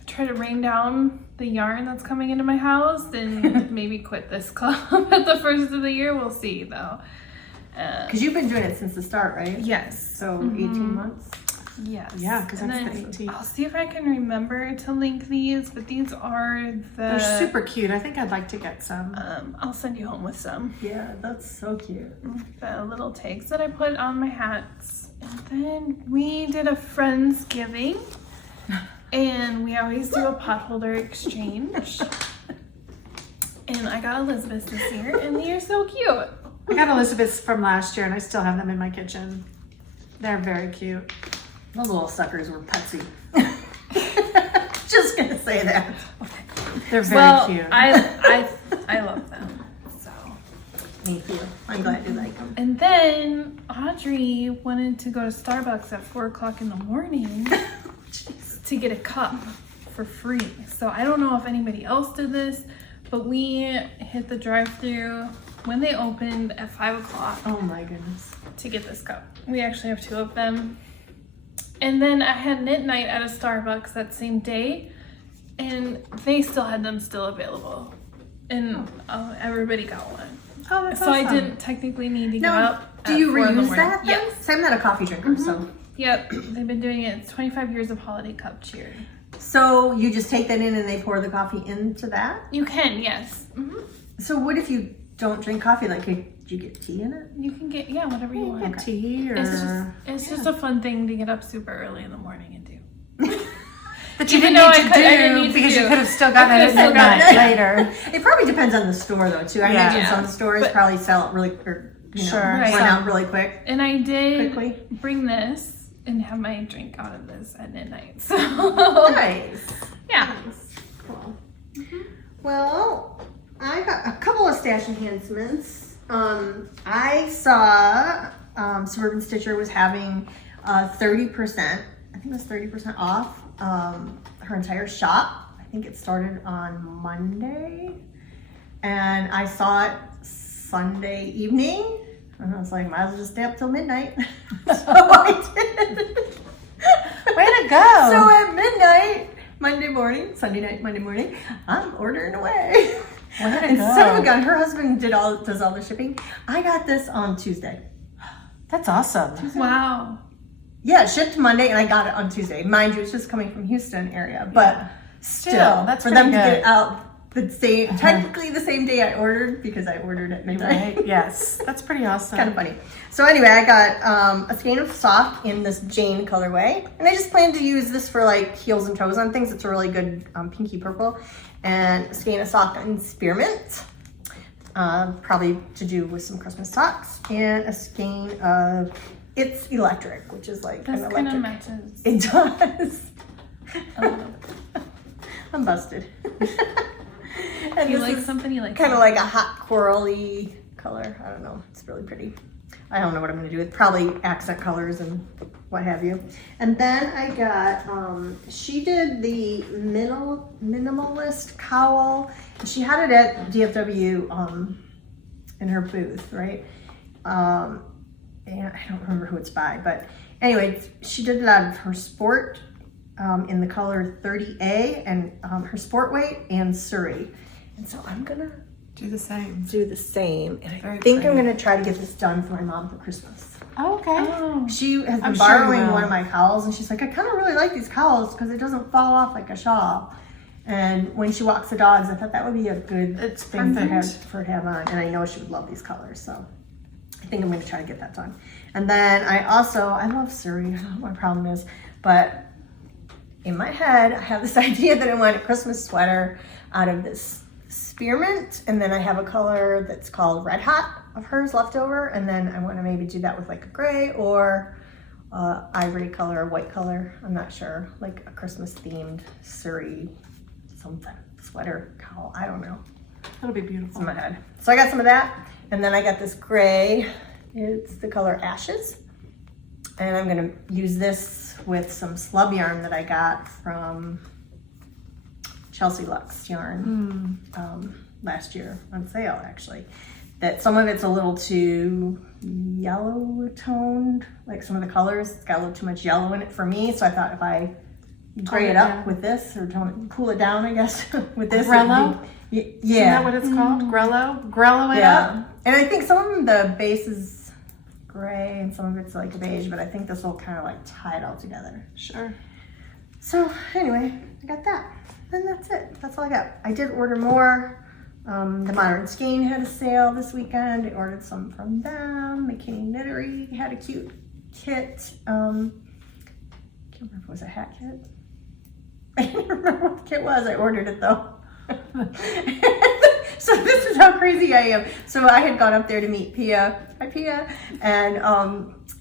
try to rain down the yarn that's coming into my house and maybe quit this club at the first of the year. We'll see though. Because you've been doing it since the start, right? Yes. So 18 months. Yes. Yeah, 'cause And that's the then 18. I'll see if I can remember to link these, but these are the. They're super cute. I think I'd like to get some. I'll send you home with some. Yeah, that's so cute. The little tags that I put on my hats. And then we did a Friendsgiving. And we always do a potholder exchange. And I got Elizabeth's this year, and they are so cute. I got Elizabeth's from last year, and I still have them in my kitchen. They're very cute. Those little suckers were putsy. Just gonna say that. They're very cute. I love them. So. Thank you. I'm glad you like them. And then Audrey wanted to go to Starbucks at 4 o'clock in the morning to get a cup for free. So I don't know if anybody else did this, but we hit the drive-thru when they opened at 5 o'clock Oh my goodness. to get this cup. We actually have 2 of them. And then I had knit night at a Starbucks that same day, and they still had them still available. And everybody got one. Oh, that's So awesome. I didn't technically need to go Now, up. do at you 4 in the reuse morning. that then? Yes. So I'm not a coffee drinker, so. Yep, they've been doing it. It's 25 years of holiday cup cheer. So you just take that in and they pour the coffee into that? You can, yes. So what if you don't drink coffee? Like, could you get tea in it? You can get, whatever you want. Get tea or It's just a fun thing to get up super early in the morning and do. that you even didn't though need I to didn't need do to because do. you could have still gotten it I at could have midnight still later. It probably depends on the store though too. I Yeah. imagine some stores But- probably sell it really, or, Sure. run Right. out really quick. And I did Quickly. bring this and have my drink out of this at midnight. So, Nice. yeah. Nice. Cool. Well, I got a couple of stash enhancements. I saw Suburban Stitcher was having 30%. I think it was 30% off her entire shop. I think it started on Monday, and I saw it Sunday evening, and I was like, might as well just stay up till midnight. So I did. Way to go! So at midnight, Monday morning, Sunday night, Monday morning, I'm ordering away. Way to And go. son of a gun, her husband does all the shipping. I got this on Tuesday. That's awesome. Wow. Yeah, it shipped Monday and I got it on Tuesday. Mind you, it's just coming from Houston area, but still, that's for them to pretty get good. it out the same, technically the same day I ordered because I ordered at midnight. Right? Yes. That's pretty awesome. Kind of funny. So anyway, I got a skein of soft in this Jane colorway, and I just plan to use this for like heels and toes on things. It's a really good pinky purple, and a skein of soft in spearmint, probably to do with some Christmas socks, and a skein of It's Electric, which is like This an kind of electric. matches. It does. A little. I'm busted. And You this like is something you like. kind of like a hot corally color. I don't know. It's really pretty. I don't know what I'm going to do with probably accent colors and what have you. And then I got, she did the minimalist cowl. She had it at DFW in her booth, right? And I don't remember who it's by, but anyway, she did it out of her sport in the color 30A and her sport weight and Surrey. And so I'm gonna Do the same. do the same. And I Very think I'm pretty. gonna try to get this done for my mom for Christmas. Oh, okay. Oh. She has been I'm sure you borrowing will. one of my cowls and she's like, I kind of really like these cowls because it doesn't fall off like a shawl. And when she walks the dogs, I thought that would be a good It's thing to have, perfect. for her to have on. And I know she would love these colors, so I think I'm going to try to get that done. And then I love Surrey. I don't know what my problem is, but in my head, I have this idea that I want a Christmas sweater out of this spearmint, and then I have a color that's called Red Hot of hers left over, and then I want to maybe do that with like a gray or ivory color or white color. I'm not sure, like a Christmas themed Surrey something sweater cowl. I don't know. That'll be It's beautiful. in my head. So I got some of that, and then I got this gray. It's the color Ashes, and I'm gonna use this with some slub yarn that I got from Chelsea Lux yarn last year on sale, actually. That some of it's a little too yellow toned, like some of the colors, it's got a little too much yellow in it for me. So I thought if I gray Tone it it up down. with this, or cool it down, I guess, with this. it would Grello? be- Isn't yeah. that what it's called? Grello? Grello it up? Yeah. And I think some of the base is gray and some of it's like beige, but I think this will kind of like tie it all together. Sure. So anyway, I got that. And that's it. That's all I got. I did order more. The Modern Skein had a sale this weekend. I ordered some from them. McKinney Knittery had a cute kit. Can't remember if it was a hat kit. I can't remember what the kit was. I ordered it though. So this is how crazy I am. So I had gone up there to meet Pia. Hi Pia. And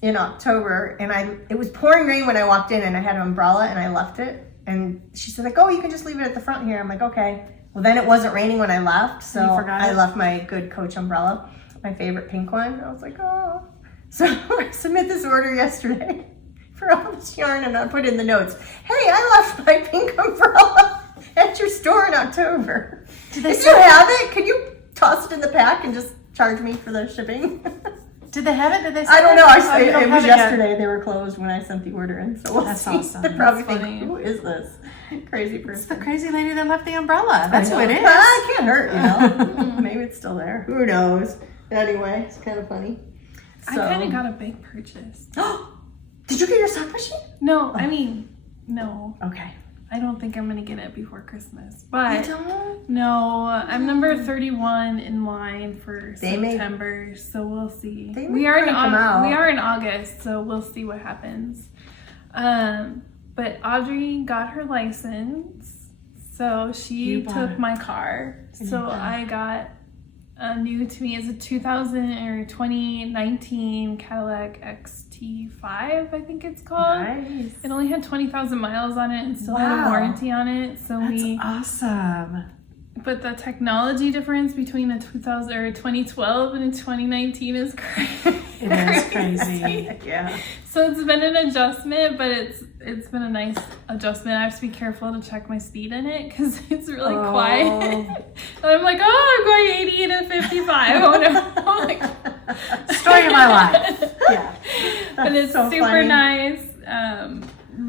in October, and it was pouring rain when I walked in, and I had an umbrella and I left it. And she said like, oh, you can just leave it at the front here. I'm like, okay. Well, then it wasn't raining when I left, so You forgot I it? left my good Coach umbrella, my favorite pink one. I was like, oh. So I submit this order yesterday for all this yarn, and I put in the notes, hey, I left my pink umbrella at your store in October. Did they If still you have it, could you toss it in the pack and just charge me for the shipping? Did they have it? Did they I don't know. Oh, you don't It have was yet. yesterday. They were closed when I sent the order in, so we'll That's see. awesome. They're probably That's thinking, funny. who is this crazy It's person? the crazy lady that left the umbrella. That's I who it know. is. Ah, it can't hurt, you know. Maybe it's still there. Who knows? Anyway, it's kind of funny. I kind of got a big purchase. Did you get your sock machine? No, I mean, no. Okay. I don't think I'm gonna get it before Christmas. I But don't. no, I'm number 31 in line for They may- September, so we'll see. They We may are in crank them out. we are in August, so we'll see what happens. But Audrey got her license, so she You bought took it. my car. And So you bought it. I got a new to me is a 2019 Cadillac XT5, I think it's called. Nice. It only had 20,000 miles on it and still had Wow. a warranty on it. So That's awesome. but the technology difference between a 2012 and a 2019 is crazy. It is crazy. Yeah. So it's been an adjustment, but it's been a nice adjustment. I have to be careful to check my speed in it because it's really Oh. quiet. And I'm like, oh, I'm going 80 to 55. Oh no! I'm like, Story of my life. Yeah. But it's so super funny. nice.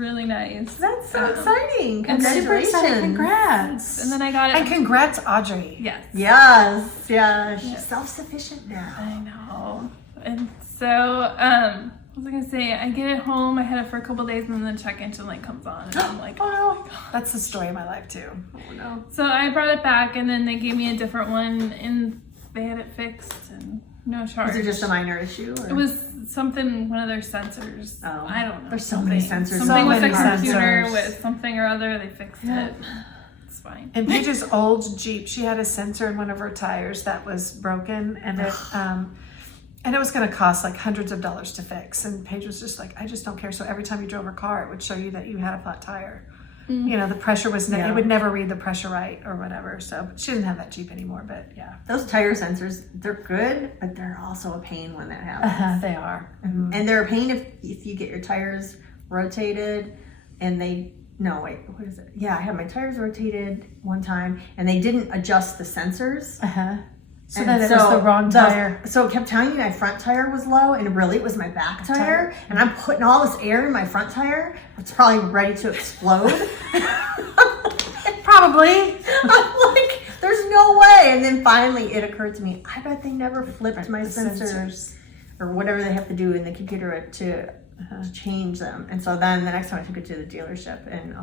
really nice. That's so exciting. And super excited. Congratulations. Congrats. And then I got it. And congrats, Audrey. Yes. Yes. Yeah. She's self-sufficient now. I know. And so, what was I gonna say? I get it home, I had it for a couple days, and then the check engine light comes on, and I'm like, oh my god. That's the story of my life too. Oh no. So I brought it back, and then they gave me a different one, and they had it fixed, and no charge. Was it just a minor issue? Or? It was something, one of their sensors. Oh. I don't know. There's so many sensors. Something So with the many computer, sensors. with something or other, they fixed it. It's fine. In Paige's old Jeep, she had a sensor in one of her tires that was broken, and it was going to cost like hundreds of dollars to fix. And Paige was just like, I just don't care. So every time you drove her car, it would show you that you had a flat tire. You know, the pressure was, it would never read the pressure right or whatever. So she doesn't have that Jeep anymore, but yeah. Those tire sensors, they're good, but they're also a pain when that happens. They are. And they're a pain if you get your tires rotated and what is it? Yeah, I had my tires rotated one time and they didn't adjust the sensors. So then it was the wrong tire. So it kept telling me my front tire was low, and really it was my back tire. And I'm putting all this air in my front tire. It's probably ready to explode. Probably. I'm like, there's no way. And then finally it occurred to me, I bet they never flipped my sensors or whatever they have to do in the computer to change them. And so then the next time I took it to the dealership and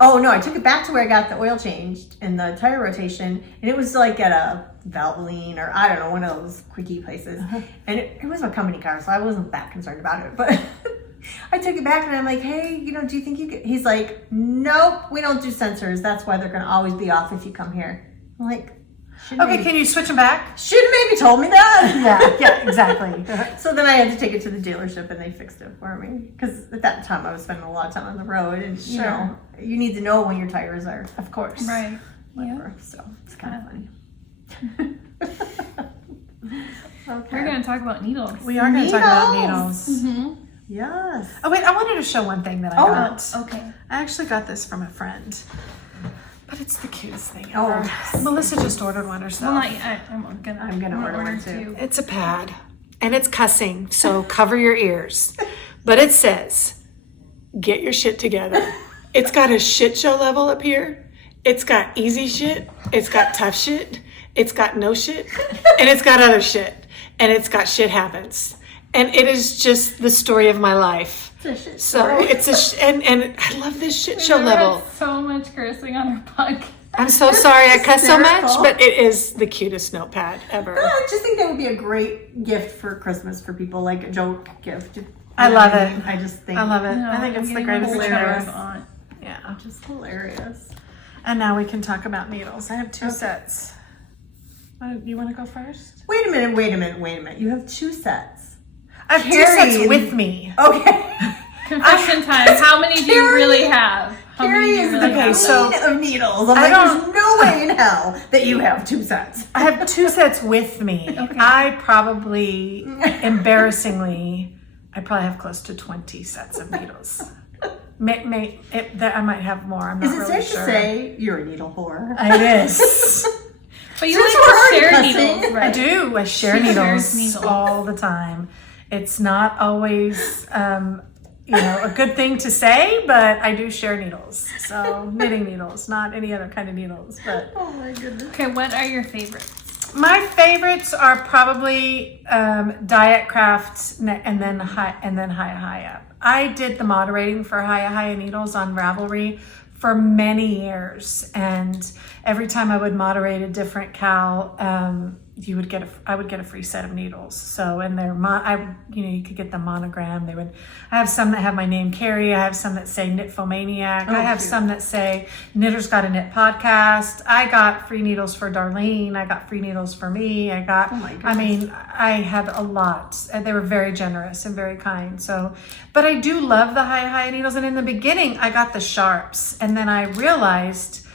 I took it back to where I got the oil changed and the tire rotation, and it was like at a Valvoline or I don't know, one of those quickie places. And it was my company car, so I wasn't that concerned about it. But I took it back and I'm like, hey, do you think you could? He's like, nope, we don't do sensors. That's why they're going to always be off if you come here. I'm like, Okay, can you switch them back? should have maybe told me that. Yeah, exactly. So then I had to take it to the dealership and they fixed it for me. Because at that time I was spending a lot of time on the road and you know, you need to know when your tires are. Of course. Right. Whatever. So it's kind of funny. Okay. We're going to talk about needles. We are going to talk about needles. Mm-hmm. Yes. Oh, wait, I wanted to show one thing that I got. Okay. I actually got this from a friend. But it's the cutest thing Oh, ever. yes. Melissa just ordered one herself. Well, not yet. I'm gonna order one too. It's a pad. And it's cussing, so cover your ears. But it says, get your shit together. It's got a shit show level up here. It's got easy shit. It's got tough shit. It's got no shit. And it's got other shit. And it's got shit happens. And it is just the story of my life. So it's and I love this shit show level. So much cursing on our podcast. I'm so sorry I cuss so much, hysterical. but it is the cutest notepad ever. I just think that would be a great gift for Christmas for people, like a joke gift. I love it. I just think I love it. No, I think it's I'm the getting greatest one thing for ever. Charles' aunt. Yeah. just hilarious. And now we can talk about needles. I have two sets. You want to go first? Wait a minute. You have two sets. I have two Carrie. sets with me. Okay. Confession time. How many do you really have? How many Carrie do you is really the have? queen of needles. I'm like, there's no way in hell that you have two sets. I have two sets with me. Okay. I probably, embarrassingly, I probably have close to 20 sets of needles. I might have more. I'm not Is it really safe sure. to say you're a needle whore? It is. But you Since like we're to already share cussing. needles, right? I do. I share She needles, shares needles. all the time. It's not always, a good thing to say, but I do share needles. So knitting needles, not any other kind of needles. But Oh my goodness. Okay, what are your favorites? my favorites are probably Diet Craft and then Hiya Up. I did the moderating for Hiya Needles on Ravelry for many years, and every time I would moderate a different cow, I would get a free set of needles. So, and you could get the monogram. I have some that have my name, Carrie. I have some that say Knitfomaniac. I have some that say Knitter's Got a Knit Podcast. I got free needles for Darlene. I got free needles for me. I had a lot. They were very generous and very kind. So, but I do love the Hiya needles. And in the beginning, I got the sharps, and then I realized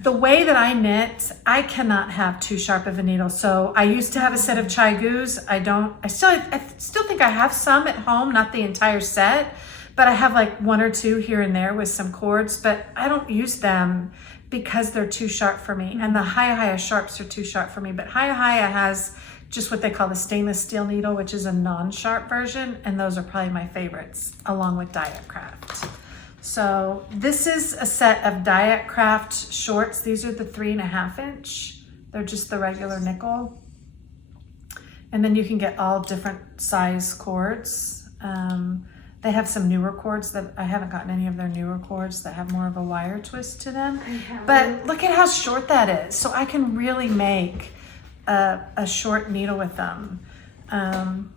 the way that I knit, I cannot have too sharp of a needle. So I used to have a set of Chai Goos. I still think I have some at home, not the entire set, but I have like one or two here and there with some cords, but I don't use them because they're too sharp for me. And the Hiya sharps are too sharp for me. But Hiya has just what they call the stainless steel needle, which is a non-sharp version, and those are probably my favorites, along with Diet Craft. So this is a set of Diet Craft shorts. These are the 3.5 inch. They're just the regular nickel. And then you can get all different size cords. They have some newer cords that I haven't gotten any of their newer cords that have more of a wire twist to them. But look at how short that is. So I can really make a short needle with them. And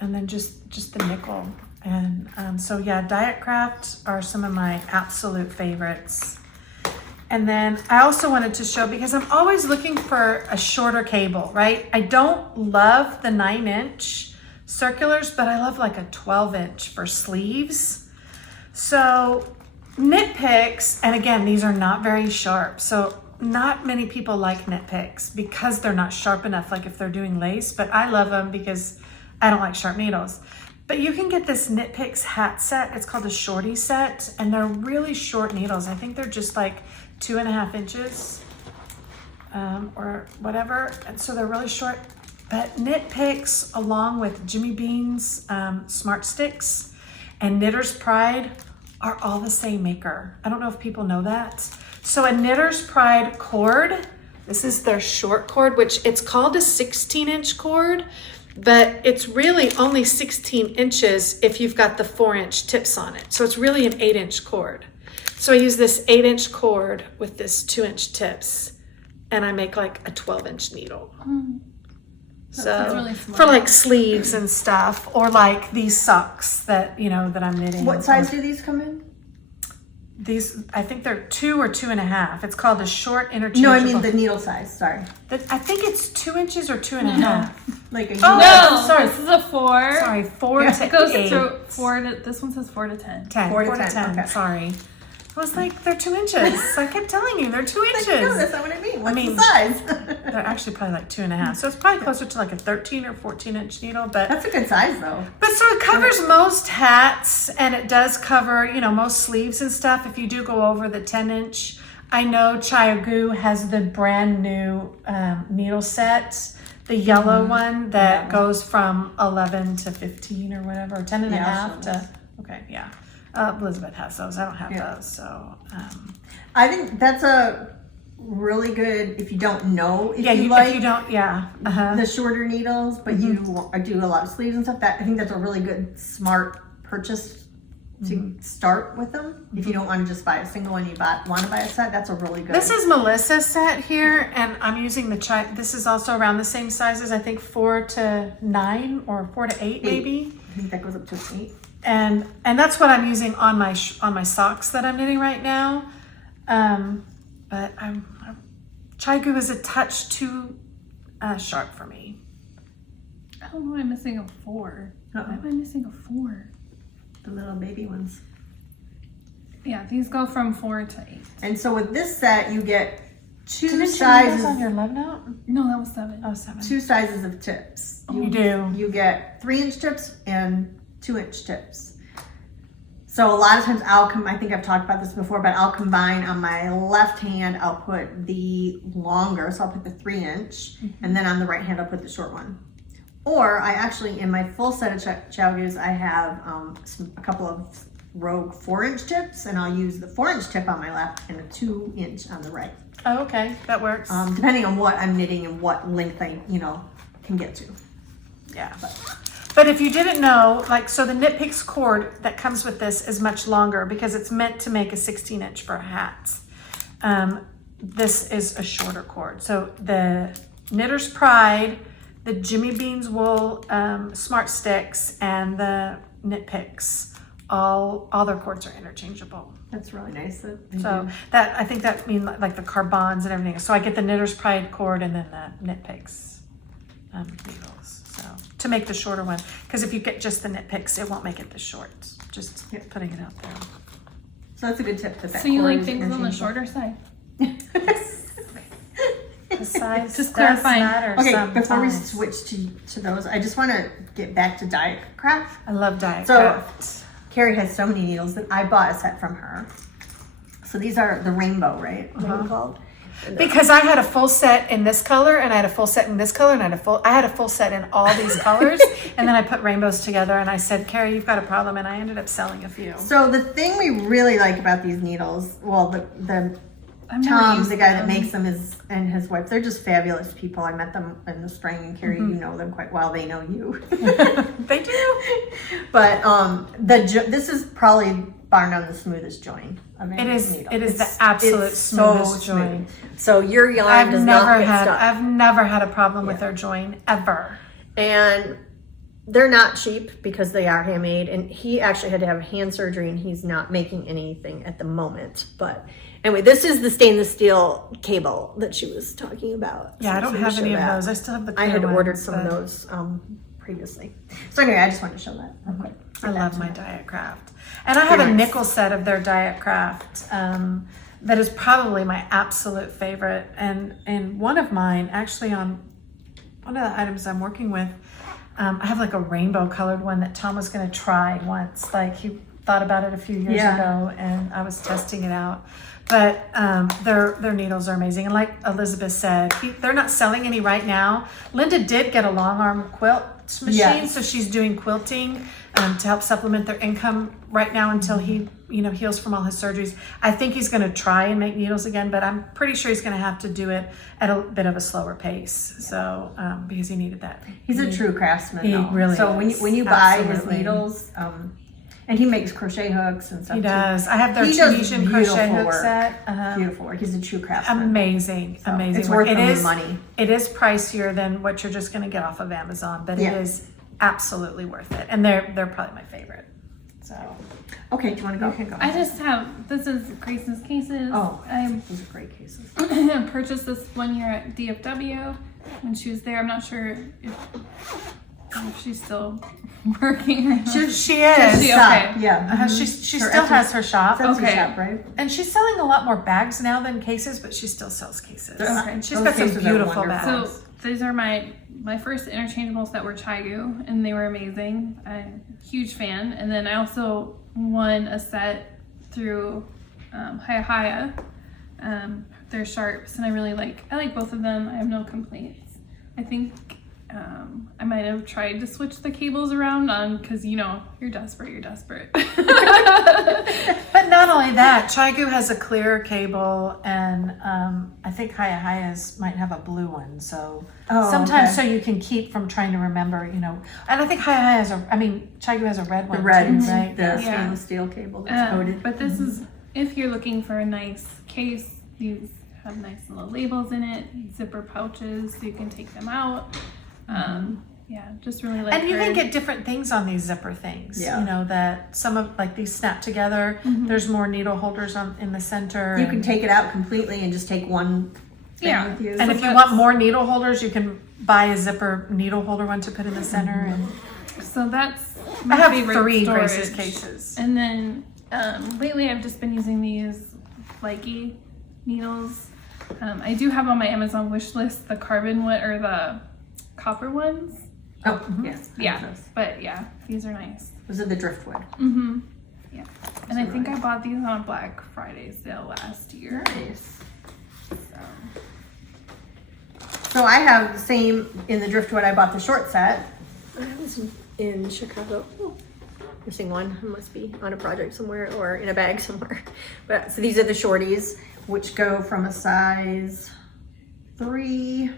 then just the nickel. And so yeah, Diet Craft are some of my absolute favorites. And then I also wanted to show, because I'm always looking for a shorter cable, right? I don't love the 9 inch circulars, but I love like a 12 inch for sleeves. So knit picks, and again, these are not very sharp. So not many people like knit picks because they're not sharp enough, like if they're doing lace, but I love them because I don't like sharp needles. But you can get this Knit Picks hat set. It's called a shorty set, and they're really short needles. I think they're just like 2.5 inches or whatever. And so they're really short. But Knit Picks, along with Jimmy Bean's Smart Sticks and Knitter's Pride, are all the same maker. I don't know if people know that. So a Knitter's Pride cord, this is their short cord, which it's called a 16 inch cord, but it's really only 16 inches if you've got the 4 inch tips on it. So it's really an 8 inch cord. So I use this 8 inch cord with this 2 inch tips, and I make like a 12 inch needle. So really smart. for like sleeves and stuff, or like these socks that, you know, that I'm knitting. What size do these come in? These, I think they're 2 or 2.5. It's called a short interchangeable. No, I mean the needle size, sorry. I think it's 2 inches or 2.5. Like a Oh, No, sorry. this is a 4. Sorry, 4 Yeah. to It goes 8. through 4 to, this one says 4 to 10. 10. 4 4 to to 10, 10. okay. Sorry. I was like, they're 2 inches. I kept telling you, they're 2 inches. No, that's not what I mean. What's mean- the size? They're actually probably like 2.5. So it's probably closer to like a 13 or 14 inch needle, but That's a good size though. so it covers most hats, and it does cover, you know, most sleeves and stuff. If you do go over the 10 inch, I know Chiagu has the brand new needle set, the yellow one that Yeah. goes from 11 to 15 or whatever, or 10 and a Yeah, half so to, nice. okay, yeah. Elizabeth has those. I don't have Yeah. those. So, I think that's a really good, if you don't know if yeah, you if like you don't, yeah. Uh-huh. the shorter needles, but you do a lot of sleeves and stuff, that I think that's a really good, smart purchase to start with them. If you don't want to just buy a single one, you want to buy a set, that's a really good. This is Melissa's set here, and I'm using the this is also around the same sizes. I think 4 to 9 or 4 to 8 maybe. I think that goes up to 8. And that's what I'm using on my socks that I'm knitting right now. But Chiagu is a touch too sharp for me. I don't know why I'm missing a 4. Why am I missing a 4? The little baby ones. Yeah, these go from 4 to 8. Oh, And so with this set, you get two Didn't you sizes. on your love note? No, that was 7. Oh, 7. 2 sizes of tips. You do. You get 3 inch tips and 2 inch tips. So a lot of times I think I've talked about this before, but I'll combine on my left hand, I'll put the longer, so I'll put the 3 inch, and then on the right hand, I'll put the short one. Or I actually, in my full set of Chiagus, I have a couple of rogue 4 inch tips, and I'll use the 4 inch tip on my left and a 2 inch on the right. Oh, okay, that works. Depending on what I'm knitting and what length I, can get to. Yeah. But if you didn't know, like, so the Knit Picks cord that comes with this is much longer because it's meant to make a 16 inch for hats. This is a shorter cord. So the Knitter's Pride, the Jimmy Bean's Wool Smart Sticks, and the Knit Picks, all their cords are interchangeable. That's really nice. So that, I think that means like the carbons and everything. So I get the Knitter's Pride cord and then the Knit Picks needles. So to make the shorter one, because if you get just the Knit Picks, it won't make it this short. Just putting it out there. So that's a good tip. That So you cord like is things on the interchangeable. shorter side? The size Just does clarifying. matter Okay, before we sometimes. switch to those, I just want to get back to Diet Craft. I love Diet So- Craft. Carrie has so many needles that I bought a set from her. So these are the rainbow, right? What are they called? Because I had a full set in this color, and I had a full set in this color, and I had a full set in all these colors, and then I put rainbows together, and I said, Carrie, you've got a problem, and I ended up selling a few. So the thing we really like about these needles, well, the I've never Tom, used the guy that them. makes them, and his wife, they're just fabulous people. I met them in the spring, and Carrie, you know them quite well. They know you. They do. But this is probably bar none the smoothest join of any needle. It is the absolute smoothest so join. smooth. So your yarn does not get stuck. I've never had a problem with their join ever. And they're not cheap because they are handmade. And he actually had to have hand surgery, and he's not making anything at the moment. But anyway, this is the stainless steel cable that she was talking about. Yeah, I don't So have show any of that. those. I still have the I clear had ordered ones, some of but those previously. So anyway, I just wanted to show that real quick. I love my Diet Craft. And I have a nickel set of their Diet Craft that is probably my absolute favorite. And one of mine, actually on one of the items I'm working with, I have like a rainbow colored one that Tom was going to try once. Like he thought about it a few years ago, and I was testing it out. But their needles are amazing. And like Elizabeth said, they're not selling any right now. Linda did get a long arm quilt machine, so she's doing quilting to help supplement their income right now until he heals from all his surgeries. I think he's going to try and make needles again, but I'm pretty sure he's going to have to do it at a bit of a slower pace. So because he needed that. He's a true craftsman. He though. really So is. when you buy Absolutely. his needles, and he makes crochet hooks and stuff. He too. does. I have their He does Tunisian beautiful crochet hook work. set. Beautiful work. He's a true craftsman. Amazing, So amazing. it's work. worth the money. It is pricier than what you're just going to get off of Amazon, but Yeah. it is absolutely worth it. And they're probably my favorite. So Okay, do you want to go? you can go. I just have, this is Grace's cases. Oh, I those are great cases. purchased this one year at DFW when she was there. I'm not sure if she's still working or not. She is. She- okay. Yeah. She Her still Etsy- has her shop. Etsy Okay. shop, right? And she's selling a lot more bags now than cases, but she still sells cases. Okay. And she's Those got some cases are beautiful wonderful. bags. So these are my first interchangeables that were Chigu, and they were amazing. I'm a huge fan. And then I also won a set through Hiya. They're sharps, and I like both of them. I have no complaints. I think I might have tried to switch the cables around because you're desperate. But not only that, Chigu has a clear cable, and I think Haya's might have a blue one. So sometimes, so you can keep from trying to remember, And I think Chigu has a red one The red, too, right? the Yeah. stainless steel cable that's coated. But this is, if you're looking for a nice case, these have nice little labels in it, zipper pouches, so you can take them out. Yeah, just really like And you her. can get different things on these zipper things. Yeah. That some of like these snap together. There's more needle holders in the center. You can take it out completely and just take one thing Yeah. with you. And if you want more needle holders, you can buy a zipper needle holder one to put in the center. And So that's I my have favorite 3 storage. Grace's cases. And then lately I've just been using these Likey needles. I do have on my Amazon wish list the carbon one or the copper ones. Oh, yes. I have Yeah, those. but yeah, these are nice. Those are the driftwood. Mm-hmm. Yeah, and I are think nice. I bought these on a Black Friday sale last year. Nice. So. So I have the same in the driftwood. I bought the short set. I was in Chicago. Oh, missing one. It must be on a project somewhere or in a bag somewhere. But so these are the shorties, which go from a size 3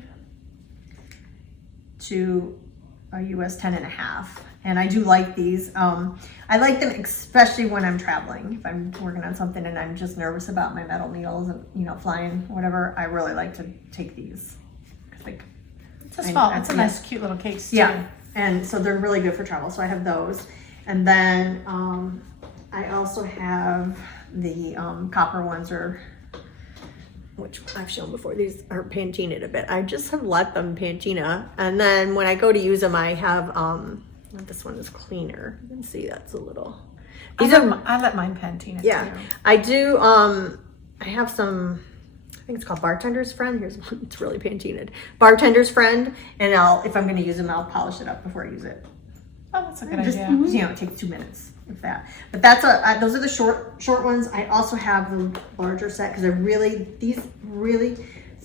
to a US 10.5. And I do like these. I like them especially when I'm traveling. If I'm working on something and I'm just nervous about my metal needles and flying, whatever, I really like to take these. Like, It's a small. It's a yeah. nice, cute little case too. Yeah, and so they're really good for travel. So I have those, and then I also have the copper ones, which I've shown before. These are patinaed a bit. I just have let them patina, and then when I go to use them, I have this one is cleaner. You can see that's a little. These are I let mine patina yeah. too. I do. I have some. I think it's called Bartender's Friend. Here's one. It's really patinaed. Bartender's Friend, and if I'm going to use them, I'll polish it up before I use it. Oh, that's a good Just, idea. you know, it takes 2 minutes, if that. But that's those are the short ones. I also have the larger set because these really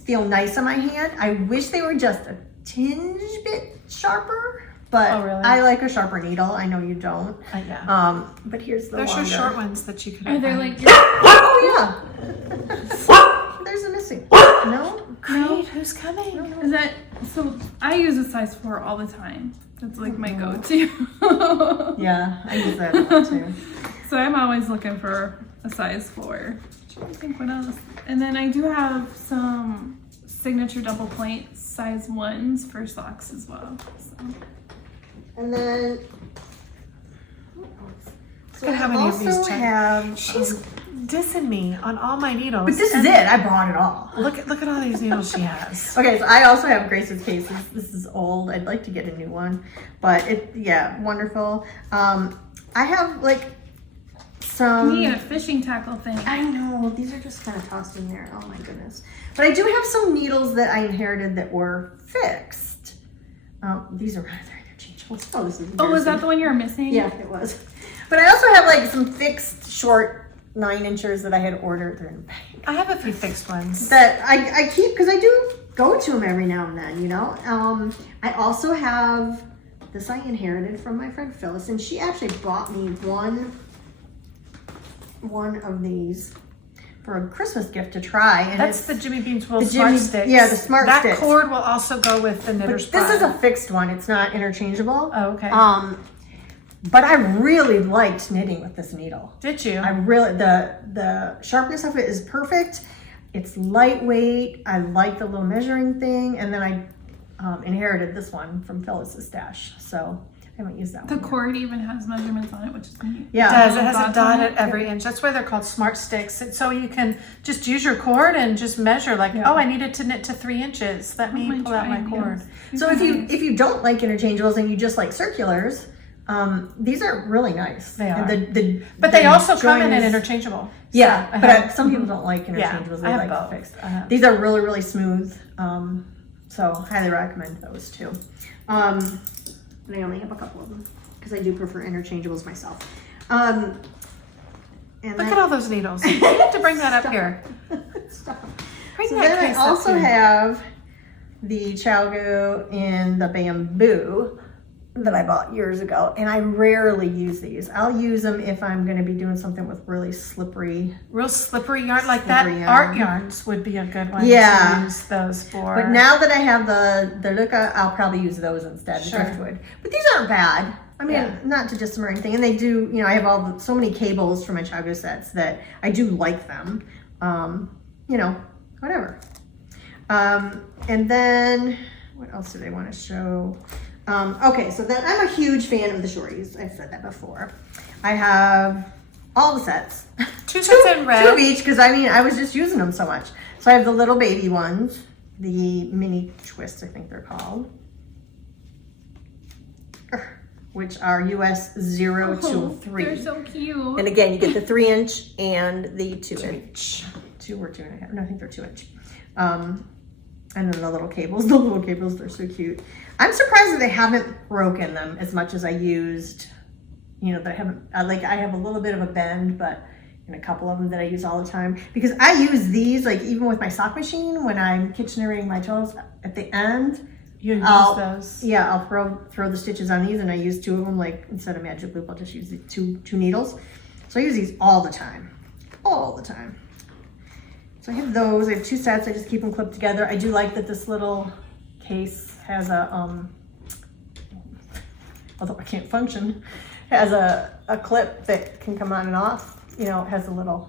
feel nice on my hand. I wish they were just a tinge bit sharper, but Oh, really? I like a sharper needle. I know you don't. Yeah. But here's the There's your longer. short ones that you could. Are they like Oh yeah. There's a missing. No. Great, who's coming? is that so I use a size 4 all the time. That's like my go-to. Yeah, I use that a lot too. So I'm always looking for a size 4. I'm trying to think what else. And then I do have some signature double point size 1s for socks as well. So. And then, so Look at how many of these have. She's dissing me on all my needles. But this is it. I bought it all. Look at all these needles she has. Okay, so I also have Grace's cases. This is old. I'd like to get a new one, but wonderful. I have like some. Me a fishing tackle thing. I know these are just kind of tossed in there. Oh my goodness! But I do have some needles that I inherited that were fixed. These are rather interchangeable. Oh, this is. Oh, was that the one you were missing? Yeah, it was. But I also have like some fixed short 9 inchers that I had ordered. They're in the bag. I have a few fixed ones. That I keep because I do go to them every now and then, you know. I also have this I inherited from my friend Phyllis, and she actually bought me one of these for a Christmas gift to try. And That's it's the Jimmy Bean's Wool the Smart Jimmy- Sticks. yeah, the Smart that Sticks. That cord will also go with the but knitter's this is pride. a fixed one. It's not interchangeable. Oh, okay. But I really liked knitting with this needle. Did you? I really the sharpness of it is perfect. It's lightweight. I like the little measuring thing, and then I inherited this one from Phyllis's stash, so I haven't used that The one yet. cord even has measurements on it, which is neat. Yeah, It does. It has Dots a dot on at it. every inch. That's why they're called Smart Sticks. And so you can just use your cord and just measure like, Yeah. oh, I needed to knit to 3 inches. Let me pull out my cord. So if you don't like interchangeables and you just like circulars, these are really nice. They And are. But they also come in an interchangeable. Yeah, So I but have- some people don't like Yeah, interchangeables. I They have like both. fixed. I have- These are really, really smooth. So highly recommend those too. But I only have a couple of them because I do prefer interchangeables myself. And Look at all those needles. You have to bring that up here. Stop. Bring So that then I case up also here. have the Chalgo in the bamboo that I bought years ago, and I rarely use these. I'll use them if I'm going to be doing something with really slippery. Real slippery yarn like that. Slippery yarn. Art yarns would be a good one Yeah. to use those for. But now that I have the Luca, I'll probably use those instead, the Sure. driftwood. But these aren't bad. I mean, Yeah. not to diss them or anything. And they do, you know, I have so many cables for my Chalgo sets that I do like them. You know, whatever. And then, what else did I want to show? Okay, so then I'm a huge fan of the shorties. I've said that before. I have all the sets. Two sets in red. Two of each, because I mean, I was just using them so much. So I have the little baby ones, the mini twists, I think they're called, which are US 0 to 3. They're so cute. And again, you get the 3 inch and the 2 inch. 2 or 2.5. No, I think they're 2 inch. And then the little cables, they're so cute. I'm surprised that they haven't broken them as much as I used, you know, that I haven't, I have a little bit of a bend, but in a couple of them that I use all the time. Because I use these, like even with my sock machine, when I'm kitcheneering my toes at the end, You use I'll- those. yeah, I'll throw the stitches on these, and I use 2 of them, like instead of magic loop, I'll just use the two needles. So I use these all the time. So I have those. I have 2 sets. I just keep them clipped together. I do like that this little case has a, although I can't function, has a clip that can come on and off. You know, it has a little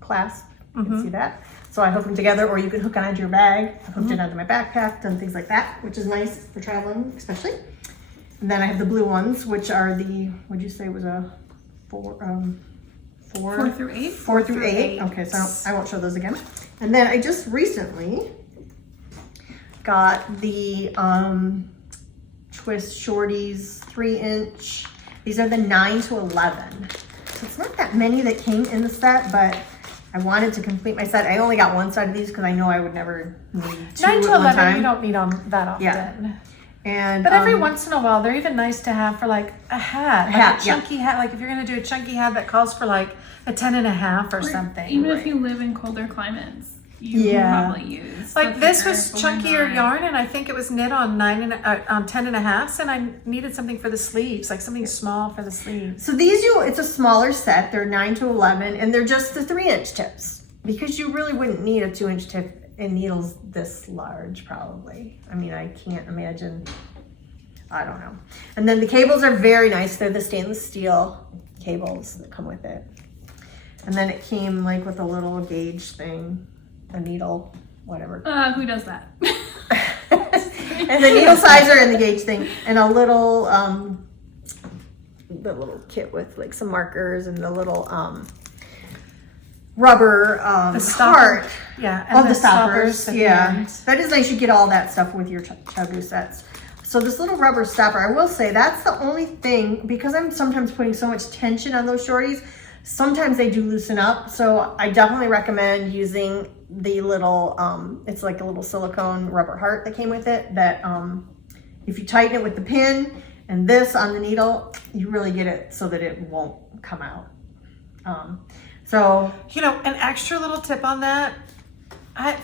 clasp. You can see that. So I hook them together, or you can hook onto your bag. I hooked it onto my backpack, done things like that, which is nice for traveling, especially. And then I have the blue ones, which are the, what'd you say was a 4 through 8. 4 through 8. Okay, so I won't show those again. And then I just recently got the Twist Shorties 3 inch. These are the 9 to 11. So it's not that many that came in the set, but I wanted to complete my set. I only got one side of these because I know I would never need 2 9 at to one 11, time. you don't need them that often. Yeah. And But every once in a while, they're even nice to have for like a hat, like a chunky hat. Like if you're gonna do a chunky hat that calls for like a 10.5 or something. Even if you live in colder climates, you can probably use. Like this was chunkier yarn, and I think it was knit on 10.5s, and I needed something for the sleeves, like something small for the sleeves. So these, it's a smaller set. They're 9 to 11, and they're just the 3-inch tips because you really wouldn't need a 2-inch tip in needles this large, probably. I mean, I can't imagine. I don't know. And then the cables are very nice. They're the stainless steel cables that come with it. And then it came like with a little gauge thing, a needle, whatever. Who does that? And the needle sizer and the gauge thing, and a little, the little kit with like some markers and the little rubber heart. Yeah, and the stoppers. Yeah, that is nice. You get all that stuff with your Chabu sets. So this little rubber stopper, I will say, that's the only thing, because I'm sometimes putting so much tension on those shorties, sometimes they do loosen up. So I definitely recommend using the little, it's like a little silicone rubber heart that came with it, that if you tighten it with the pin and this on the needle, you really get it so that it won't come out. So, you know, an extra little tip on that.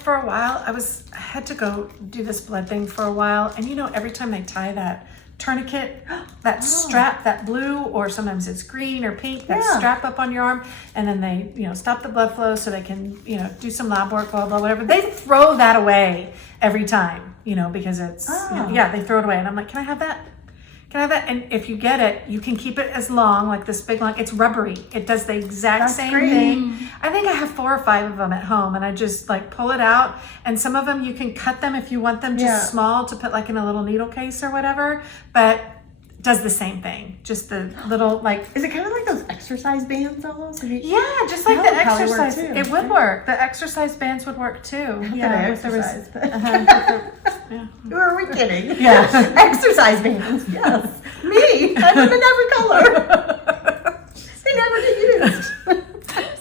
For a while, I had to go do this blood thing for a while, and you know, every time they tie that tourniquet, that strap, that blue, or sometimes it's green or pink, that strap up on your arm, and then they, you know, stop the blood flow so they can, you know, do some lab work, blah, blah, whatever. They throw that away every time, you know, because it's, you know, they throw it away. And I'm like, can I have that? Can I have that? And if you get it, you can keep it as long, like this big long, it's rubbery. It does the exact same thing. I think I have 4 or 5 of them at home, and I just like pull it out. And some of them you can cut them if you want them just small to put like in a little needle case or whatever, but does the same thing. Just the little like. Is it kind of like those exercise bands almost? Yeah, just like the exercise. It would work. The exercise bands would work too. Yeah, exercise. Who are we kidding? Yeah, exercise bands. Yes, me. I have them in every color. They never get used.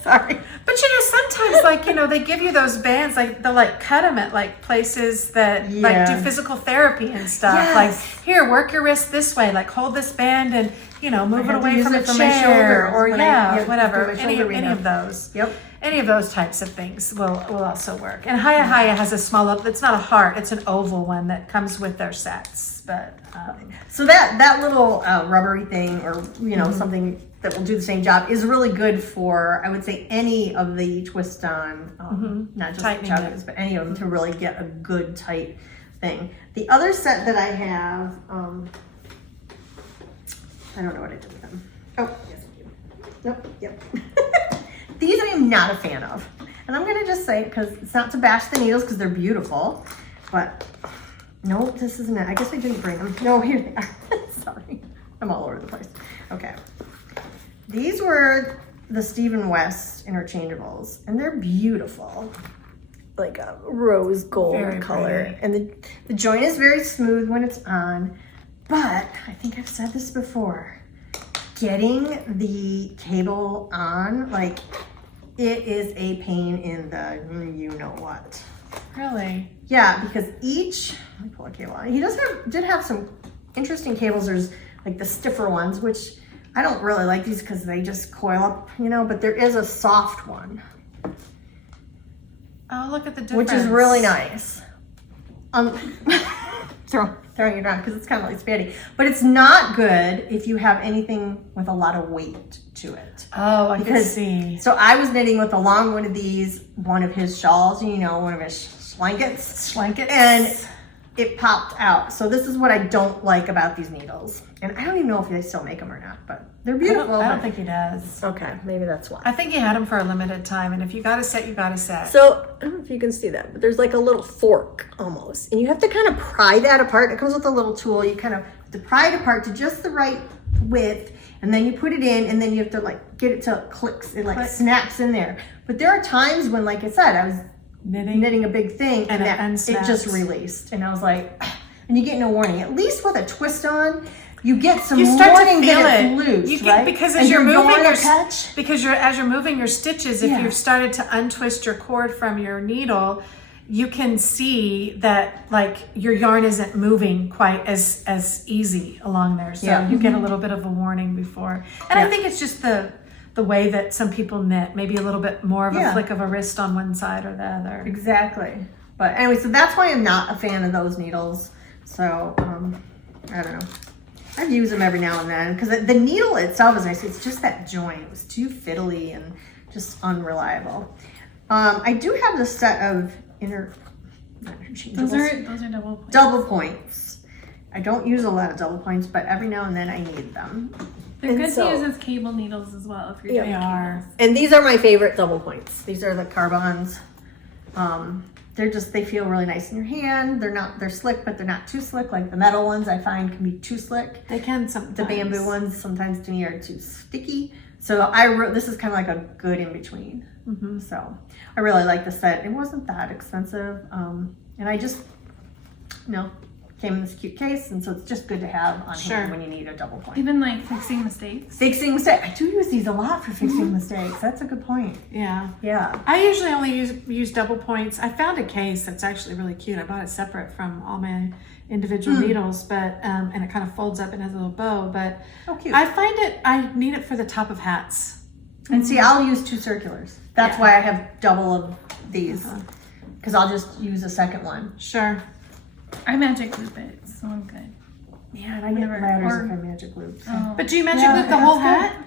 Sorry. But you know, sometimes like, you know, they give you those bands, like they'll like cut them at like places that like do physical therapy and stuff. Like, here, work your wrist this way, like hold this band and, you know, move it away from a chair or whatever. Any of those. Yep. Any of those types of things will also work. And Haya has a small, it's not a heart, it's an oval one that comes with their sets. But so that little rubbery thing, or you know, something that will do the same job, is really good for, I would say, any of the twist on, not just Chabus, but any of them, to really get a good tight thing. The other set that I have, I don't know what I did with them. Oh, yes I do. Nope, yep. These I am not a fan of. And I'm gonna just say, because it's not to bash the needles, because they're beautiful, but no, this isn't it. I guess I didn't bring them. No, here they are. Sorry, I'm all over the place. Okay. These were the Stephen West interchangeables, and they're beautiful. Like a rose gold color. And the joint is very smooth when it's on, but I think I've said this before, getting the cable on, like, it is a pain in the you know what. Really? Yeah, because each, let me pull a cable out. He did have some interesting cables. There's like the stiffer ones, which I don't really like these because they just coil up, you know, but there is a soft one. Oh, look at the difference. Which is really nice. Throwing it around because it's kind of like spaghetti. But it's not good if you have anything with a lot of weight to it. Oh, I can see. So I was knitting with a long one of these, one of his shawls, you know, one of his slankets. And it popped out. So this is what I don't like about these needles. And I don't even know if they still make them or not, but they're beautiful. I don't think he does. Okay, maybe that's why. I think he had them for a limited time, and if you got a set, you got a set. So I don't know if you can see that, but there's like a little fork almost. And you have to kind of pry that apart. It comes with a little tool. You kind of have to pry it apart to just the right width, and then you put it in, and then you have to like get it till it clicks. It like snaps in there. But there are times when, like I said, I was knitting a big thing and it just released. And I was like, and you get no warning. At least with a twist on, you get some warning that it's loose, right? Because as you're moving your stitches, if you've started to untwist your cord from your needle, you can see that like your yarn isn't moving quite as easy along there. So Yeah. you get a little bit of a warning before. And I think it's just the way that some people knit, maybe a little bit more of a flick of a wrist on one side or the other. Exactly. But anyway, so that's why I'm not a fan of those needles. So, I don't know. I use them every now and then because the needle itself is nice. It's just that joint. It was too fiddly and just unreliable. I do have the set of Those are double points. double points. I don't use a lot of double points, but every now and then I need them. They're And good so- to use as cable needles as well if you're doing They are. cables. And these are my favorite double points. These are the Carbons. They feel really nice in your hand. They're slick, but they're not too slick. Like the metal ones I find can be too slick. They can sometimes. The bamboo ones sometimes to me are too sticky. So this is kind of like a good in between. Mm-hmm. So I really like the set. It wasn't that expensive. And I just, came in this cute case. And so it's just good to have on hand when you need a double point. Even like fixing mistakes. Fixing mistakes. I do use these a lot for fixing mistakes. That's a good point. Yeah. Yeah. I usually only use double points. I found a case that's actually really cute. I bought it separate from all my individual needles, but and it kind of folds up and has a little bow. But Oh, cute. I need it for the top of hats. And see, I'll use 2 circulars. That's why I have double of these. Because I'll just use a second one. Sure. I magic loop it, so I'm good. Yeah, and I get Whatever. ladders Or- if I magic loops. Oh. But do you magic Yeah, loop the whole that's hat?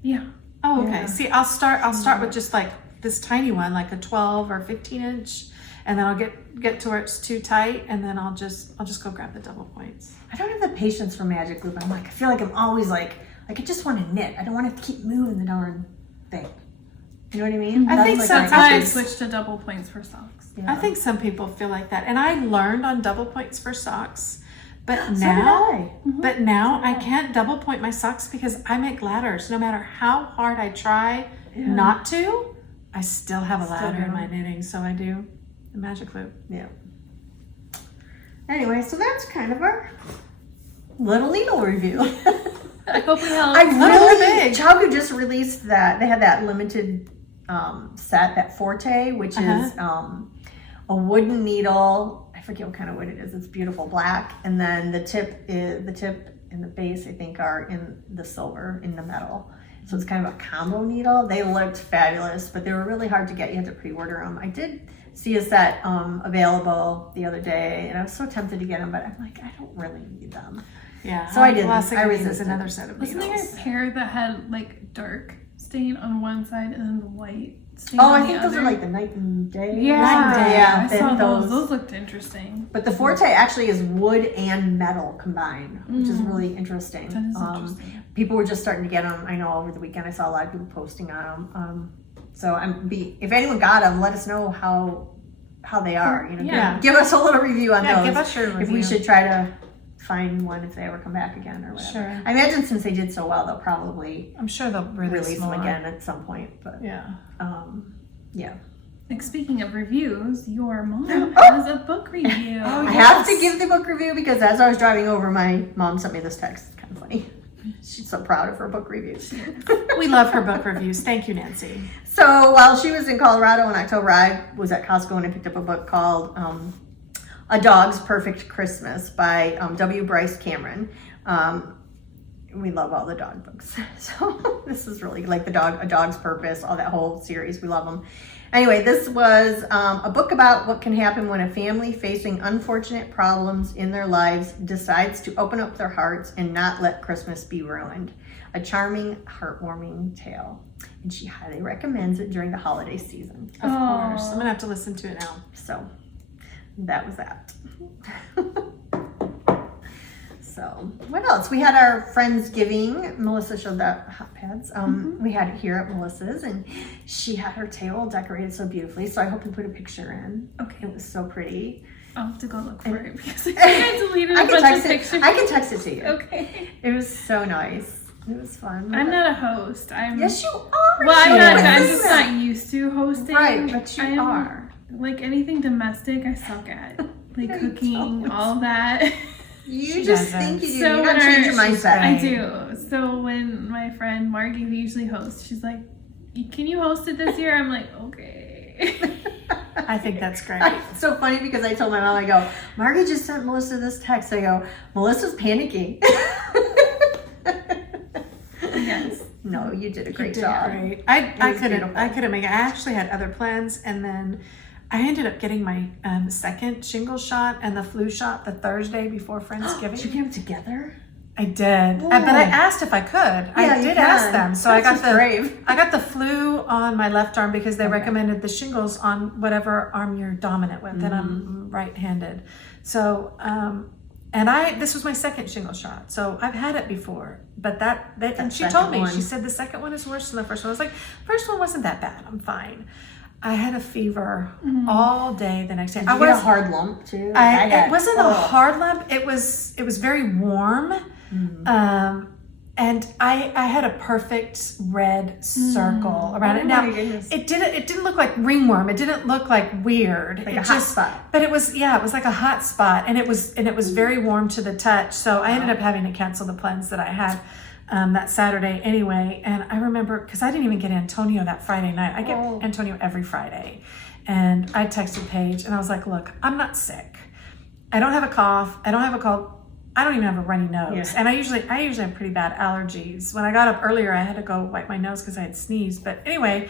Yeah. Oh, okay. Yeah. See, I'll start with just like this tiny one, like a 12 or 15 inch, and then I'll get to where it's too tight, and then I'll just go grab the double points. I don't have the patience for magic loop. I feel like I'm always like I just want to knit. I don't want to keep moving the darn thing. You know what I mean? I think That's so. my That's why I issue. switched to double points for socks. Yeah. I think some people feel like that, and I learned on double points for socks, but So did now. I. But now I can't double point my socks because I make ladders. No matter how hard I try not to, I still have a ladder in my knitting. So I do the magic loop. Yeah. Anyway, so that's kind of our little needle review. I hope we helped. I really, big. Chowku just released that. They had that limited set, that Forte, which is a wooden needle. I forget what kind of wood it is. It's beautiful black. And then the tip and the base, I think, are in the silver, in the metal. So it's kind of a combo needle. They looked fabulous, but they were really hard to get. You had to pre-order them. I did see a set available the other day, and I was so tempted to get them, but I'm like, I don't really need them. Yeah. So I didn't. Last thing I I need is resisted. another set of Wasn't there needles. a pair that had like dark stain on one side and then the white stain Oh, on I the think other? those are like the night and day. Yeah, Night and day. Yeah, I saw those. those. Those looked interesting. But the Forte actually is wood and metal combined, which is really interesting. That is interesting. People were just starting to get them. I know over the weekend I saw a lot of people posting on them. So if anyone got them, let us know how they are. Yeah. Give us a little review on Yeah, those. give us your If review. we should try to find one if they ever come back again or whatever. Sure. I imagine since they did so well, they'll probably I'm sure they'll release them more. again at some point. But Yeah. yeah. Like speaking of reviews, your mom Oh. has a book review. I have to give the book review because as I was driving over, my mom sent me this text. It's kind of funny. She's so proud of her book reviews. We love her book reviews. Thank you, Nancy. So while she was in Colorado in October, I was at Costco and I picked up a book called A Dog's Perfect Christmas by W. Bryce Cameron. We love all the dog books. So this is really like A Dog's Purpose, all that whole series. We love them. Anyway, this was a book about what can happen when a family facing unfortunate problems in their lives decides to open up their hearts and not let Christmas be ruined. A charming, heartwarming tale. And she highly recommends it during the holiday season. Of course. I'm gonna have to listen to it now. So that was that. So what else? We had our Friendsgiving. Melissa showed that hot pads. We had it here at Melissa's, and she had her table decorated so beautifully. So I hope you put a picture in. Okay. It was so pretty. I'll have to go look for it because I deleted a I can bunch of text it. pictures. I can text it to you. Okay. It was so nice. It was fun. I'm not a host. Yes, you are. Well, I'm She not. is. I'm just not used to hosting. Right, but you I am- are. Like anything domestic, I suck at. Like No, you cooking, don't. all that. You She just doesn't. think you do. So You gotta when change your our- mindset. I do. So when my friend Margie, who usually hosts, she's like, "Can you host it this year?" I'm like, "Okay." I think that's great. It's so funny because I told my mom, I go, Margie just sent Melissa this text. I go, Melissa's panicking. Yes. No, you did a You great did job. great. It I was couldn't beautiful. make it. I actually had other plans, and then I ended up getting my second shingle shot and the flu shot the Thursday before Friendsgiving. Did you get them together? I did, but I asked if I could. I you did ask can. them, so That's I just got the brave. I got the flu on my left arm because they Okay. recommended the shingles on whatever arm you're dominant with, and I'm right-handed. So, and this was my second shingle shot, so I've had it before. But and she told me, she said the second one is worse than the first one. I was like, first one wasn't that bad. I'm fine. I had a fever all day the next day. Did you get a hard lump too? It wasn't a hard lump. It was very warm. And I had a perfect red circle around it. Now my goodness. it didn't look like ringworm. It didn't look like weird. Like it a hot spot. But it was like a hot spot, and it was very warm to the touch. So I ended up having to cancel the plans that I had that Saturday anyway. And I remember because I didn't even get Antonio that Friday night. I get Antonio every Friday, and I texted Paige and I was like, "Look, I'm not sick. I don't have a cough. I don't have a cold. I don't even have a runny nose." Yeah. And I usually have pretty bad allergies. When I got up earlier, I had to go wipe my nose because I had sneezed. But anyway,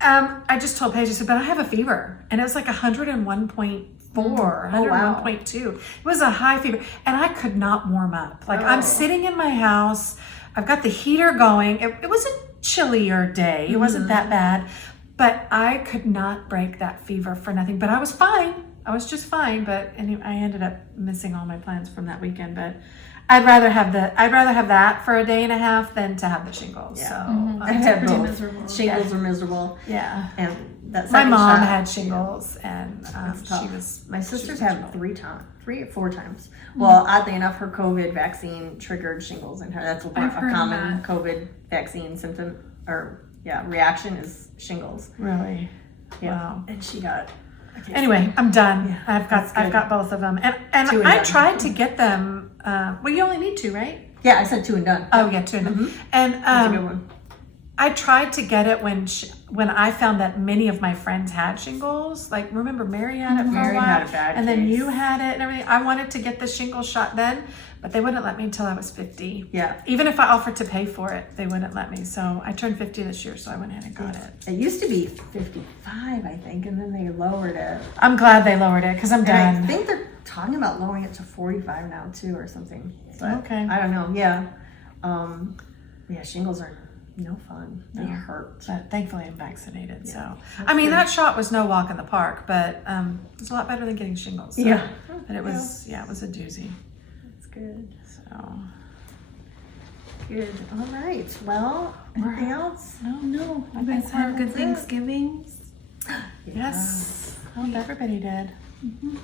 I just told Paige, I said, but I have a fever. And it was like 101.4, 101.2. It was a high fever. And I could not warm up. Like I'm sitting in my house. I've got the heater going. It was a chillier day. It wasn't that bad. But I could not break that fever for nothing. But I was fine. I was just fine, but anyway, I ended up missing all my plans from that weekend. But I'd rather have that for a day and a half than to have the shingles. Yeah. So I had Pretty both. miserable. Shingles are miserable. yeah, And that my second mom shot, had shingles, and It's she tough. was. My sisters was had miserable. 3 or 4 times. Well, oddly enough, her COVID vaccine triggered shingles in her. That's a I've heard common that. COVID vaccine symptom reaction is shingles. Really. Yeah. Wow. And she got. Anyway, I'm done. Yeah, I've that's good. got both of them, and 2 and I done. tried to get them. Well, you only need 2, right? Yeah, I said 2 and done. Oh yeah, 2 of them. And That's a good one. I tried to get it when I found that many of my friends had shingles. Like, remember Mary had it for Mary a while, had a bad and then case. you had it and everything. I wanted to get the shingle shot then, but they wouldn't let me until I was 50. Yeah. Even if I offered to pay for it, they wouldn't let me. So I turned 50 this year, so I went ahead and got it. It used to be 55, I think, and then they lowered it. I'm glad they lowered it because I'm And I done. think they're talking about lowering it to 45 now too, or something. But Okay. I don't know. Yeah. Shingles are no fun. They hurt. But thankfully, I'm vaccinated. Yeah. So I mean, that shot was no walk in the park, but it's a lot better than getting shingles. So. Yeah. But it was it was a doozy. That's good. So Good. All right. Well, anything else? No. You guys have a good Thanksgiving. yes, I hope everybody did.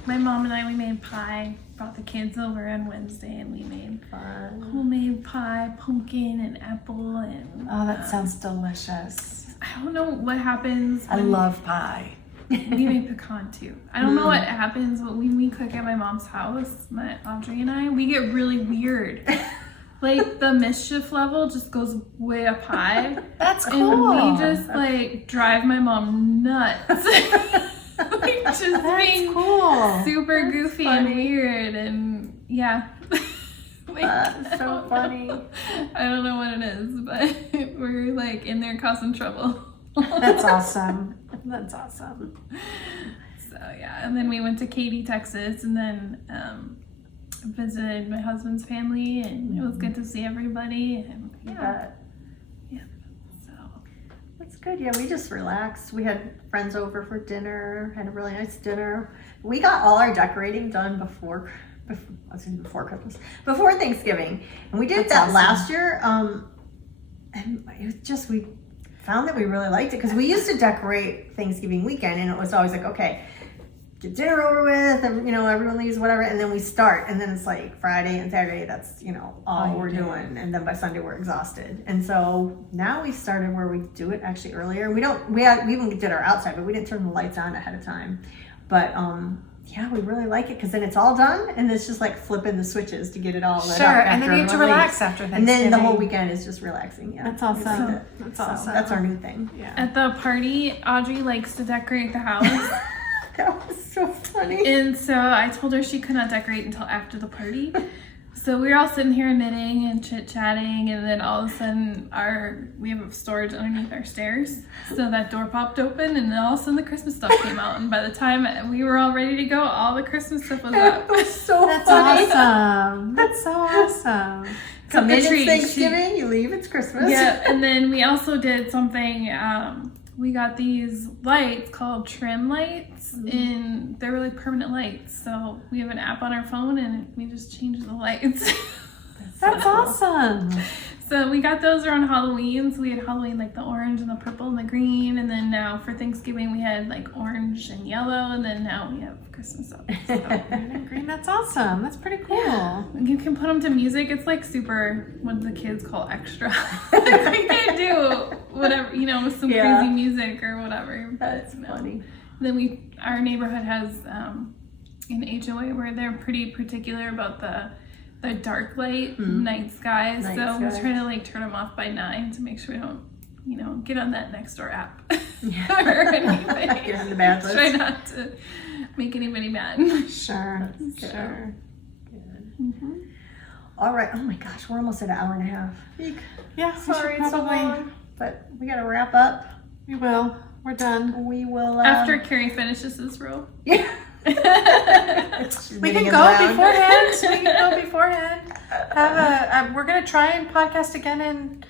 My mom and I, we made pie. Brought the kids over on Wednesday, and we made Fun. homemade pie, pumpkin and apple, and Oh, that sounds delicious. I don't know what happens. I when- love pie. We made pecan too. I don't know what happens, but when we cook at my mom's house, Audrey and I, we get really weird. Like the mischief level just goes way up high. That's And cool. we just like drive my mom nuts. Like just being cool. super goofy and weird, and yeah. Like, That's so funny. I don't know what it is, but we're like in there causing trouble. That's awesome. That's awesome. So yeah, and then we went to Katy, Texas, and then visited my husband's family, and it was good to see everybody. And Yeah. So That's good. Yeah, we just relaxed. We had friends over for dinner, had a really nice dinner. We got all our decorating done before Christmas, before Thanksgiving. And we did That's that awesome. last year. And it was just, we found that we really liked it because we used to decorate Thanksgiving weekend, and it was always like, okay, get dinner over with, and everyone leaves, whatever, and then we start, and then it's like Friday and Saturday, that's all we're doing, and then by Sunday we're exhausted. And so now we started where we do it actually earlier. We even did our outside, but we didn't turn the lights on ahead of time. But yeah, we really like it because then it's all done, and it's just like flipping the switches to get it all lit up. Sure, and then after you get to everyone relax leaves. after Thanksgiving. And then the whole weekend is just relaxing. Yeah, That's awesome. We like it. That's So awesome. that's our new thing. Yeah. at the party, Audrey likes to decorate the house. That was so funny. And so I told her she could not decorate until after the party. So we were all sitting here knitting and chit-chatting, and then all of a sudden we have storage underneath our stairs. So that door popped open, and then all of a sudden the Christmas stuff came out. And by the time we were all ready to go, all the Christmas stuff was up. That was so That's funny. awesome. That's so awesome. Come in, it's Tree. Thanksgiving, you leave, it's Christmas. Yeah, and then we also did something. We got these lights called trim lights, and they're like permanent lights. So we have an app on our phone, and we just change the lights. That's awesome. So we got those around Halloween. So we had Halloween like the orange and the purple and the green, and then now for Thanksgiving we had like orange and yellow, and then now we have Christmas stuff. So. Green, that's awesome. That's pretty cool. Yeah. You can put them to music. It's like super, what the kids call extra. We can do whatever, with some crazy music or whatever. That's funny. Then our neighborhood has an HOA where they're pretty particular about the dark light night skies. Night So we sky. try to like turn them off by 9 to make sure we don't, get on that Nextdoor app or anything. Get on the bad list. Try not to make anybody mad. Sure. Good. Sure. Mm-hmm. All right. Oh my gosh, we're almost at an hour and a half. Yeah, Sorry, we it's should so probably. long, but we gotta wrap up. We will. We're done. We will. After Carrie finishes this row. Yeah. We can go beforehand. We can go beforehand. We're gonna try and podcast again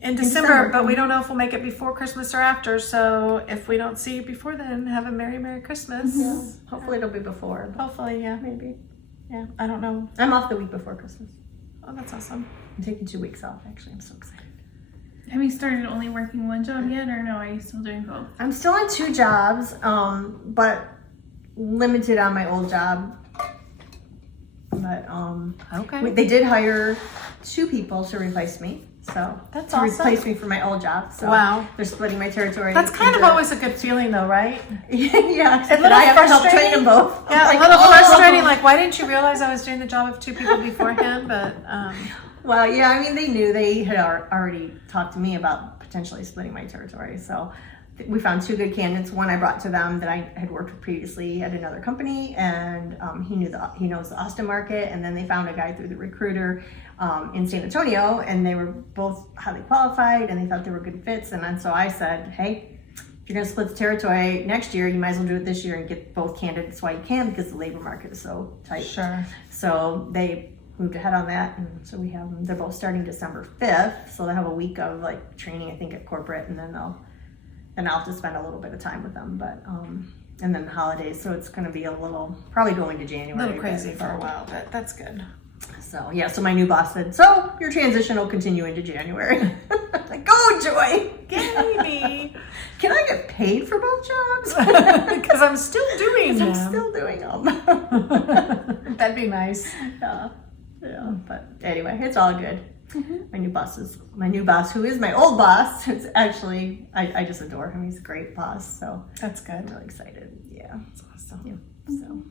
in December, but we don't know if we'll make it before Christmas or after. So if we don't see you before then, have a Merry Christmas. Yeah. Hopefully it'll be before. But Hopefully, yeah. maybe. Yeah, I don't know. I'm off the week before Christmas. Oh, that's awesome. I'm taking 2 weeks off. Actually, I'm so excited. Have you started only working one job yet, or no? Are you still doing both? I'm still on 2 jobs, but limited on my old job. But Okay. they did hire 2 people to replace me. So That's to awesome. replace me for my old job. So Wow. they're splitting my territory. That's kind of into- always a good feeling, though, right? yeah. Except little that I have to help train frustrating. them both. Yeah, I'm a little oh. frustrating. Like, why didn't you realize I was doing the job of 2 people beforehand? But Well, yeah, I mean, they knew. They had already talked to me about potentially splitting my territory. So we found 2 good candidates. One I brought to them that I had worked with previously at another company, and he knows the Austin market. And then they found a guy through the recruiter in San Antonio, and they were both highly qualified, and they thought they were good fits. And then so I said, hey, if you're going to split the territory next year, you might as well do it this year and get both candidates while you can, because the labor market is so tight. sure. So they moved ahead on that, and so we have them. They're both starting December 5th, so they'll have a week of like training, I think, at corporate, and then I'll have to spend a little bit of time with them. But and then the holidays, so it's going to be probably going to January. A little crazy for a while, but that's good. So yeah, so my new boss said, so your transition will continue into January. Like, go Joy, Yay! can I get paid for both jobs? Because I'm still doing them. I'm still doing them. That'd be nice. Yeah, but anyway, it's all good. My new boss, who is my old boss. It's actually, I just adore him. He's a great boss. So That's I'm good. really excited. Yeah. That's awesome. Yeah. So,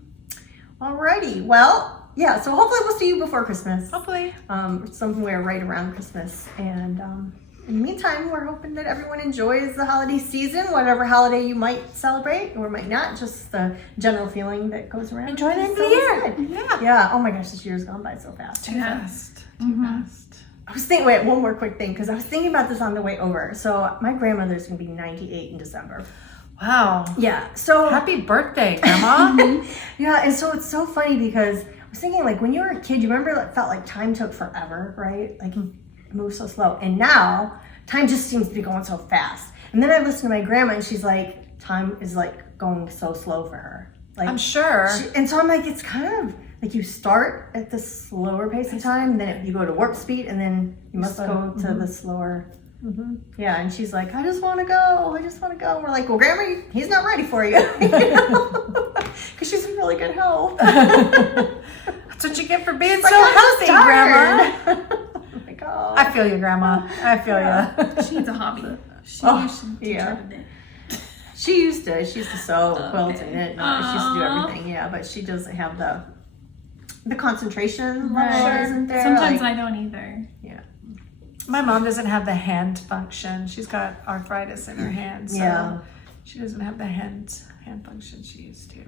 alrighty. Well, yeah. So hopefully we'll see you before Christmas. Hopefully. Somewhere right around Christmas. And in the meantime, we're hoping that everyone enjoys the holiday season, whatever holiday you might celebrate or might not. Just the general feeling that goes around. Enjoy the end of So the year. good. Yeah. Yeah. Oh my gosh, this year's gone by so fast. Too Yeah. fast. Too fast. I was thinking, wait, one more quick thing, because I was thinking about this on the way over. So my grandmother's gonna be 98 in December. Wow. Yeah. So Happy birthday, Grandma. yeah, and so it's so funny because I was thinking, like, when you were a kid, you remember it felt like time took forever, right? Like it moved so slow, and now time just seems to be going so fast. And then I listened to my grandma, and she's like, time is like going so slow for her. Like I'm sure. and so I'm like, it's kind of like you start at the slower pace of time, and then you go to warp speed, and then you must go to the slower. Yeah, and she's like, I just want to go. And we're like, well, Grandma, he's not ready for you. Because she's in really good health. That's what you get for being Like, so I'm just healthy, Grandma. tired. I'm like, oh. I feel you, Grandma. I feel you. She needs a hobby. She Oh, should teach yeah. her to knit. She used to sew, quilt, Okay. and knit. And she used to do Aw. everything, yeah. But she doesn't have the concentration Right. level isn't there. Sometimes like, I don't either. My mom doesn't have the hand function. She's got arthritis in her hand, so Yeah. She doesn't have the hand function she used to,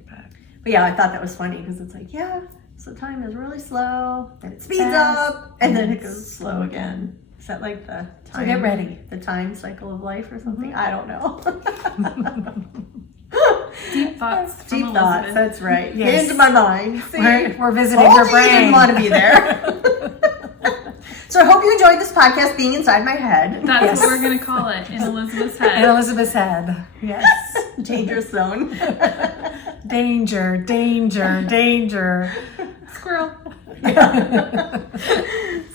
But yeah, I thought that was funny because it's like, yeah, so time is really slow, then it speeds Fast, up, and then it goes slow again. Is that like the time? So get ready. The time cycle of life or something? I don't know. Deep thoughts. From Deep Elizabeth. thoughts. That's right. Yes. Get into my mind. See? We're visiting Told your you brain. You didn't want to be there. So I hope you enjoyed this podcast being inside my head. That's Yes. what we're gonna call it in Elizabeth's In head. Elizabeth's head. Yes. Dangerous zone. Danger, danger, danger. Squirrel.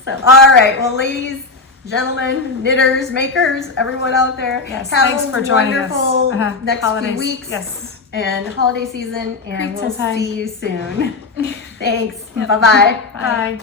So, all right. Well, ladies, gentlemen, knitters, makers, everyone out there, Yes, have thanks a for joining us. wonderful next Holidays. few weeks Yes. and holiday season, and Great we'll time. see you soon. Thanks. Yep. Bye-bye. Bye.